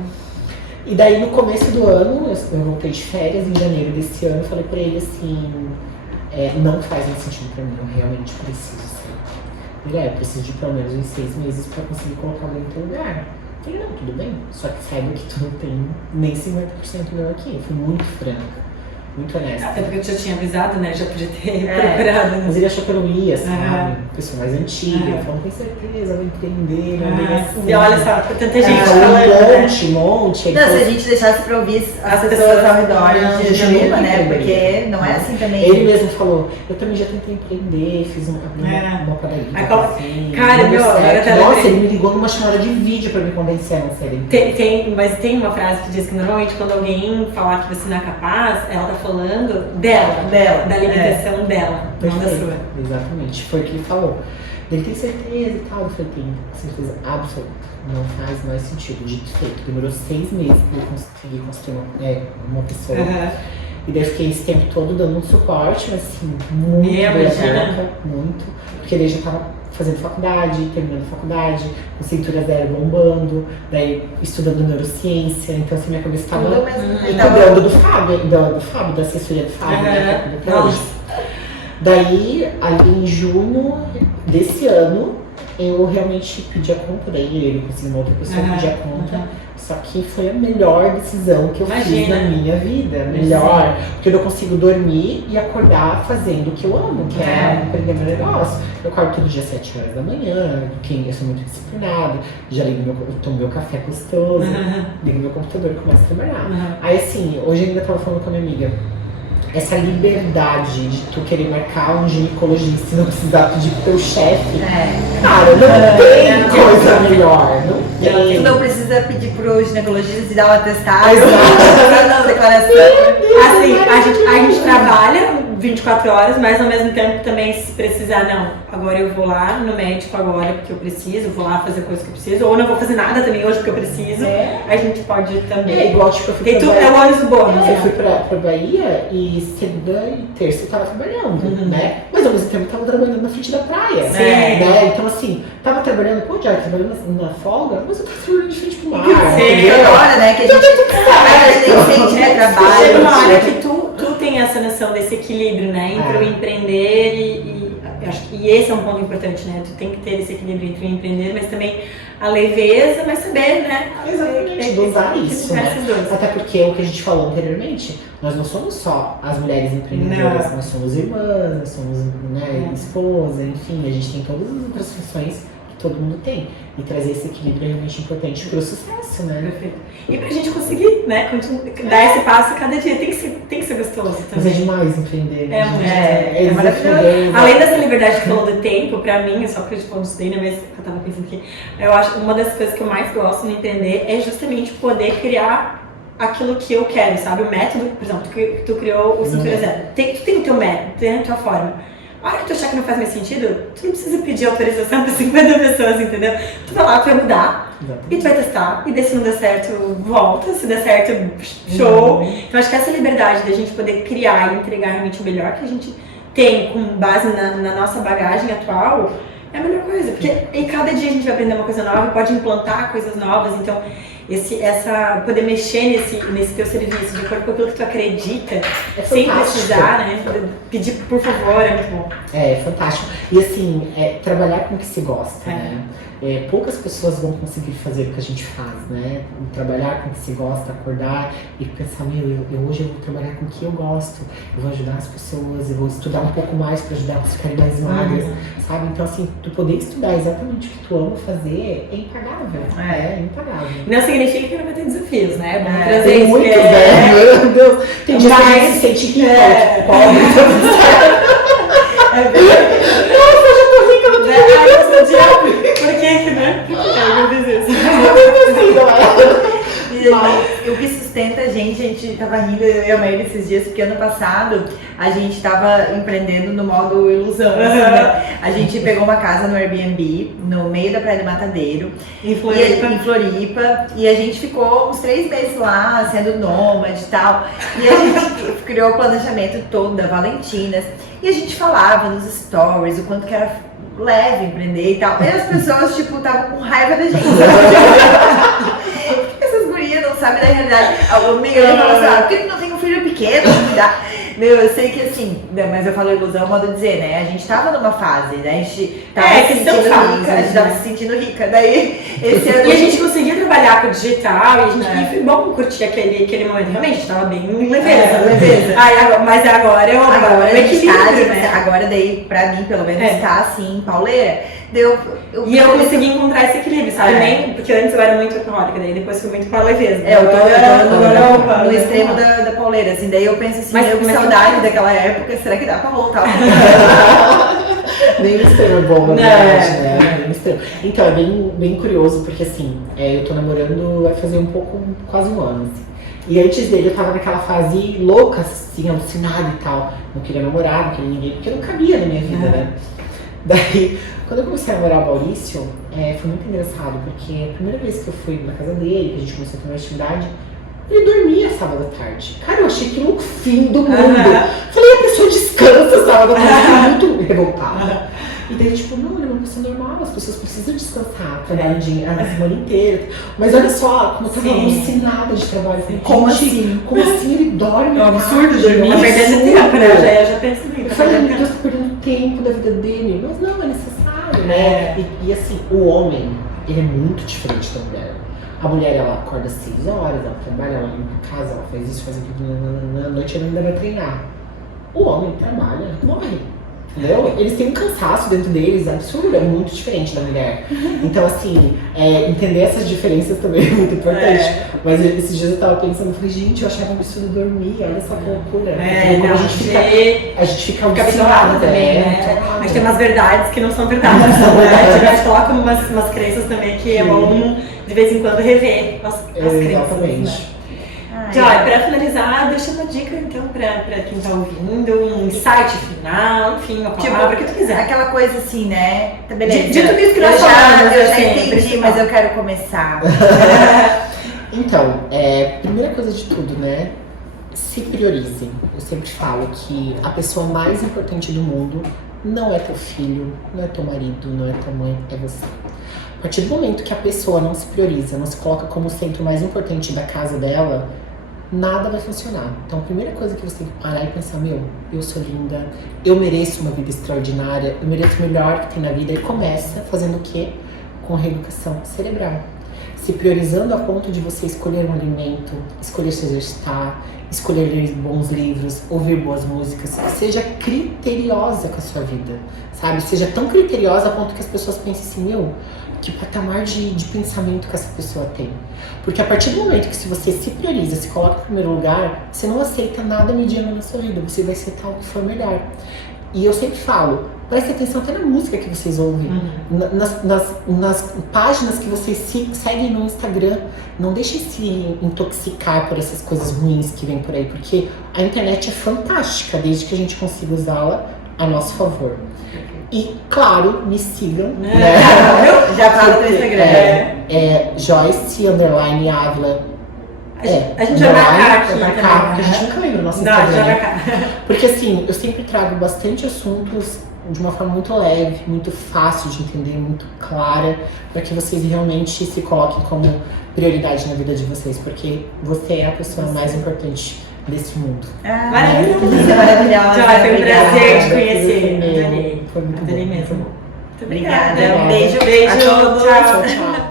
E daí, no começo do ano, eu voltei de férias, em janeiro desse ano, eu falei pra ele assim, não faz mais sentido pra mim, eu realmente preciso sair. Ele, eu preciso de pelo menos uns 6 meses pra conseguir colocar alguém no teu lugar. Eu falei, não, tudo bem, só que saiba que tu não tem nem 50% meu aqui. Eu fui muito franca, muito honesta. Até porque eu já tinha avisado, né? Já podia ter procurado. Né? Mas ele achou que eu não ia, sabe? Pessoa mais antiga, ele falou, tem certeza, vai empreender, vai assim. E olha só, tanta gente falando, monte. Não, se a gente deixasse pra ouvir as pessoas ao redor, a gente ajuda, né? Porque não é assim também. Ele mesmo falou, eu também já tentei empreender, fiz uma padaria. Cara, nossa, ele me ligou numa chamada de vídeo pra me convencer a não ser Mas tem uma frase que diz que normalmente quando alguém falar que você não é capaz, ela tá falando da limitação dela, não da sua. Exatamente, foi o que ele falou. Ele tem certeza e tal, eu falei, tenho certeza absoluta, não faz mais sentido. Dito feito, demorou 6 meses pra eu conseguir construir uma pessoa. E daí eu fiquei esse tempo todo dando um suporte, mas assim, muito boca, muito. Porque daí já tava fazendo faculdade, terminando faculdade, com cintura zero bombando, daí estudando neurociência, então assim, minha cabeça tava cuidando do Fábio, da assessoria do Fábio, né? Daí, ali em junho desse ano, eu realmente pedi a conta, daí ele conseguiu uma outra pessoa pedir a conta. Só que foi a melhor decisão que eu fiz na minha vida. Melhor, porque eu consigo dormir e acordar fazendo o que eu amo, que é empreender meu negócio. Eu acordo todo dia às 7 horas da manhã, eu sou muito disciplinado, já eu tomo meu café gostoso, ligo meu computador e começo a trabalhar. Aí assim, hoje eu ainda tava falando com a minha amiga, essa liberdade de tu querer marcar um ginecologista e não precisar pedir pro teu chefe. Cara, não tem coisa melhor. Não tem. Tu não precisa pedir pro ginecologista te dar um atestado. Não, declaração. Assim, a gente trabalha 24 horas, mas ao mesmo tempo também se precisar, não, agora eu vou lá no médico agora porque eu preciso, vou lá fazer coisa que eu preciso, ou não vou fazer nada também hoje porque eu preciso, a gente pode também. É igual, tipo, eu fui é o ônus bônus. Eu fui pra Bahia e segunda e terça eu tava trabalhando, né? Mas ao mesmo tempo eu tava trabalhando na frente da praia, né? Então assim, tava trabalhando, trabalhando na folga, mas eu tava trabalhando de frente pro mar. Agora, né, que a gente sente trabalho. Chega uma hora que tu tem essa noção desse equilíbrio, né, entre o empreender e esse é um ponto importante, né, tu tem que ter esse equilíbrio entre o empreender, mas também a leveza, mas saber, né, exatamente, dosar isso, né? Até porque é o que a gente falou anteriormente, nós não somos só as mulheres empreendedoras, nós somos irmãs, nós somos, né, esposa, enfim, a gente tem todas as outras funções que todo mundo tem. E trazer esse equilíbrio é realmente importante pro sucesso, né? Perfeito. E pra gente conseguir, né, dar esse passo cada dia, tem que ser gostoso também. Mas é demais empreender. É maravilhoso. Além dessa liberdade que falou do tempo, pra mim, só porque eu não estudei, né, mas eu tava pensando aqui, eu acho uma das coisas que eu mais gosto no empreender é justamente poder criar aquilo que eu quero, sabe? O método, por exemplo, tu criou o Cintura Zero. Tu tem o teu método, tem a tua forma. A hora que tu achar que não faz mais sentido, tu não precisa pedir autorização para 50 pessoas, entendeu? Tu vai lá, tu vai mudar, e tu vai testar, e daí se não der certo, volta, se der certo, show. Então acho que essa liberdade da gente poder criar e entregar realmente o melhor que a gente tem com base na nossa bagagem atual, é a melhor coisa, porque em cada dia a gente vai aprender uma coisa nova, pode implantar coisas novas, então poder mexer nesse teu serviço de acordo com aquilo que tu acredita, sem precisar, né, pedir por favor, é muito bom. É fantástico. E assim, trabalhar com o que se gosta, né? Poucas pessoas vão conseguir fazer o que a gente faz, né? Trabalhar com o que se gosta, acordar e pensar, hoje eu vou trabalhar com o que eu gosto, eu vou ajudar as pessoas, eu vou estudar um pouco mais para ajudar elas a ficarem mais magras, sabe? Então assim, tu poder estudar exatamente o que tu ama fazer é impagável, é impagável. Não significa que não vai ter desafios, né? Vamos trazer tem isso. Muitos, né? Meu Deus! Tem dias que a gente se sente rica, pobre, nossa, eu já tô rica, não tô rica. Por que, né? E o que sustenta a gente tava rindo, eu e a Maíra esses dias, porque ano passado a gente tava empreendendo no modo ilusão, assim, né? A gente pegou uma casa no Airbnb, no meio da Praia do Matadeiro, em Floripa, e a gente ficou uns 3 meses lá, sendo nômade e tal, e a gente criou o planejamento todo da Valentinas, e a gente falava nos stories o quanto que era leve empreender e tal, e as pessoas, tipo, estavam com raiva da gente. Essas gurias não sabem da realidade. A amiga falou assim, por que tu não tem um filho pequeno? Eu sei que assim, mas eu falo ilusão, modo de dizer, né? A gente tava numa fase, né? A gente tava se sentindo rica, a gente tava se sentindo rica. Daí, esse ano. E a gente conseguia trabalhar com o digital, e foi bom curtir aquele momento. Realmente, a gente tava bem leveza. Mas agora eu equilíbrio, né? Agora daí, pra mim, pelo menos, tá assim, pauleira. Eu consegui encontrar esse equilíbrio, sabe? Nem, porque antes eu era muito alcoólica, daí depois fui muito pra leveza. Eu tô no extremo da pauleira, assim, daí eu penso assim, mas que saudade daquela época, será que dá pra voltar? Nem o extremo é bom, na verdade, né? Nem o extremo. Então, é bem curioso, porque assim, eu tô namorando vai fazer quase um ano, assim. E antes dele eu tava naquela fase louca, assim, alucinada e tal. Não queria namorar, não queria ninguém, porque não cabia na minha vida, né? Daí, quando eu comecei a namorar o Maurício, foi muito engraçado, porque a primeira vez que eu fui na casa dele, que a gente começou a ter uma intimidade, Ele dormia sábado à tarde. Cara, eu achei aquilo o fim do mundo. Falei, a pessoa descansa sábado à tarde. Eu fiquei muito revoltada. E daí, tipo, não, ele é uma pessoa normal, as pessoas precisam descansar, trabalhar a semana inteira. Mas olha só, como eu tava alucinada de trabalho. Falei, como assim? Como assim ele dorme? É um absurdo dormir. Tá perdendo tempo, né? Eu já penso nisso. Eu falei, meu Deus, tô perdendo tempo da vida dele. Mas não, é necessário, né? E assim, o homem, ele é muito diferente da mulher. A mulher, ela acorda às 6 horas, ela trabalha, ela limpa a casa, ela faz isso, faz aquilo, na noite ela ainda vai treinar. O homem trabalha, morre. Entendeu? Eles têm um cansaço dentro deles absurdo, é muito diferente da mulher. Então, assim, entender essas diferenças também é muito importante. Mas esses dias eu tava pensando, eu falei, gente, eu achava um absurdo dormir, olha essa loucura. Não, a gente fica habituado também, né? A gente tem umas verdades que não são verdades, né? A gente coloca umas crenças também que é bom de vez em quando rever as crenças. Exatamente. Joy, pra finalizar, deixa uma dica então pra quem tá ouvindo, um insight final, enfim, uma palavra que tu quiser. Aquela coisa assim, né? Tá beleza. De tudo isso que nós falamos, eu já entendi, mas eu quero começar. Então, primeira coisa de tudo, né? Se priorizem. Eu sempre falo que a pessoa mais importante do mundo não é teu filho, não é teu marido, não é tua mãe, é você. A partir do momento que a pessoa não se prioriza, não se coloca como o centro mais importante da casa dela, nada vai funcionar. Então a primeira coisa que você tem que parar e pensar, eu sou linda, eu mereço uma vida extraordinária, eu mereço o melhor que tem na vida. E começa fazendo o quê? Com a reeducação cerebral. Se priorizando a ponto de você escolher um alimento, escolher se exercitar, escolher ler bons livros, ouvir boas músicas. Seja criteriosa com a sua vida, sabe? Seja tão criteriosa a ponto que as pessoas pensem assim, que patamar de pensamento que essa pessoa tem. Porque a partir do momento que se você se prioriza, se coloca em primeiro lugar, você não aceita nada mediano na sua vida, você vai aceitar o que for melhor. E eu sempre falo, preste atenção até na música que vocês ouvem, nas páginas que vocês seguem no Instagram. Não deixem se intoxicar por essas coisas ruins que vem por aí, porque a internet é fantástica, desde que a gente consiga usá-la a nosso favor. E, claro, me sigam, né? Já fala no Instagram. Joyce_Ávila. A gente vai marcar aqui. Porque a gente nunca lembra o nosso Instagram. Né? Porque assim, eu sempre trago bastante assuntos de uma forma muito leve, muito fácil de entender, muito clara, para que vocês realmente se coloquem como prioridade na vida de vocês, porque você é a pessoa mais importante desse mundo. Maravilhosa. Maravilhosa. Foi um prazer te conhecer. Foi muito bom. Adorei mesmo. Muito obrigada. Beijo. A todos. Tchau.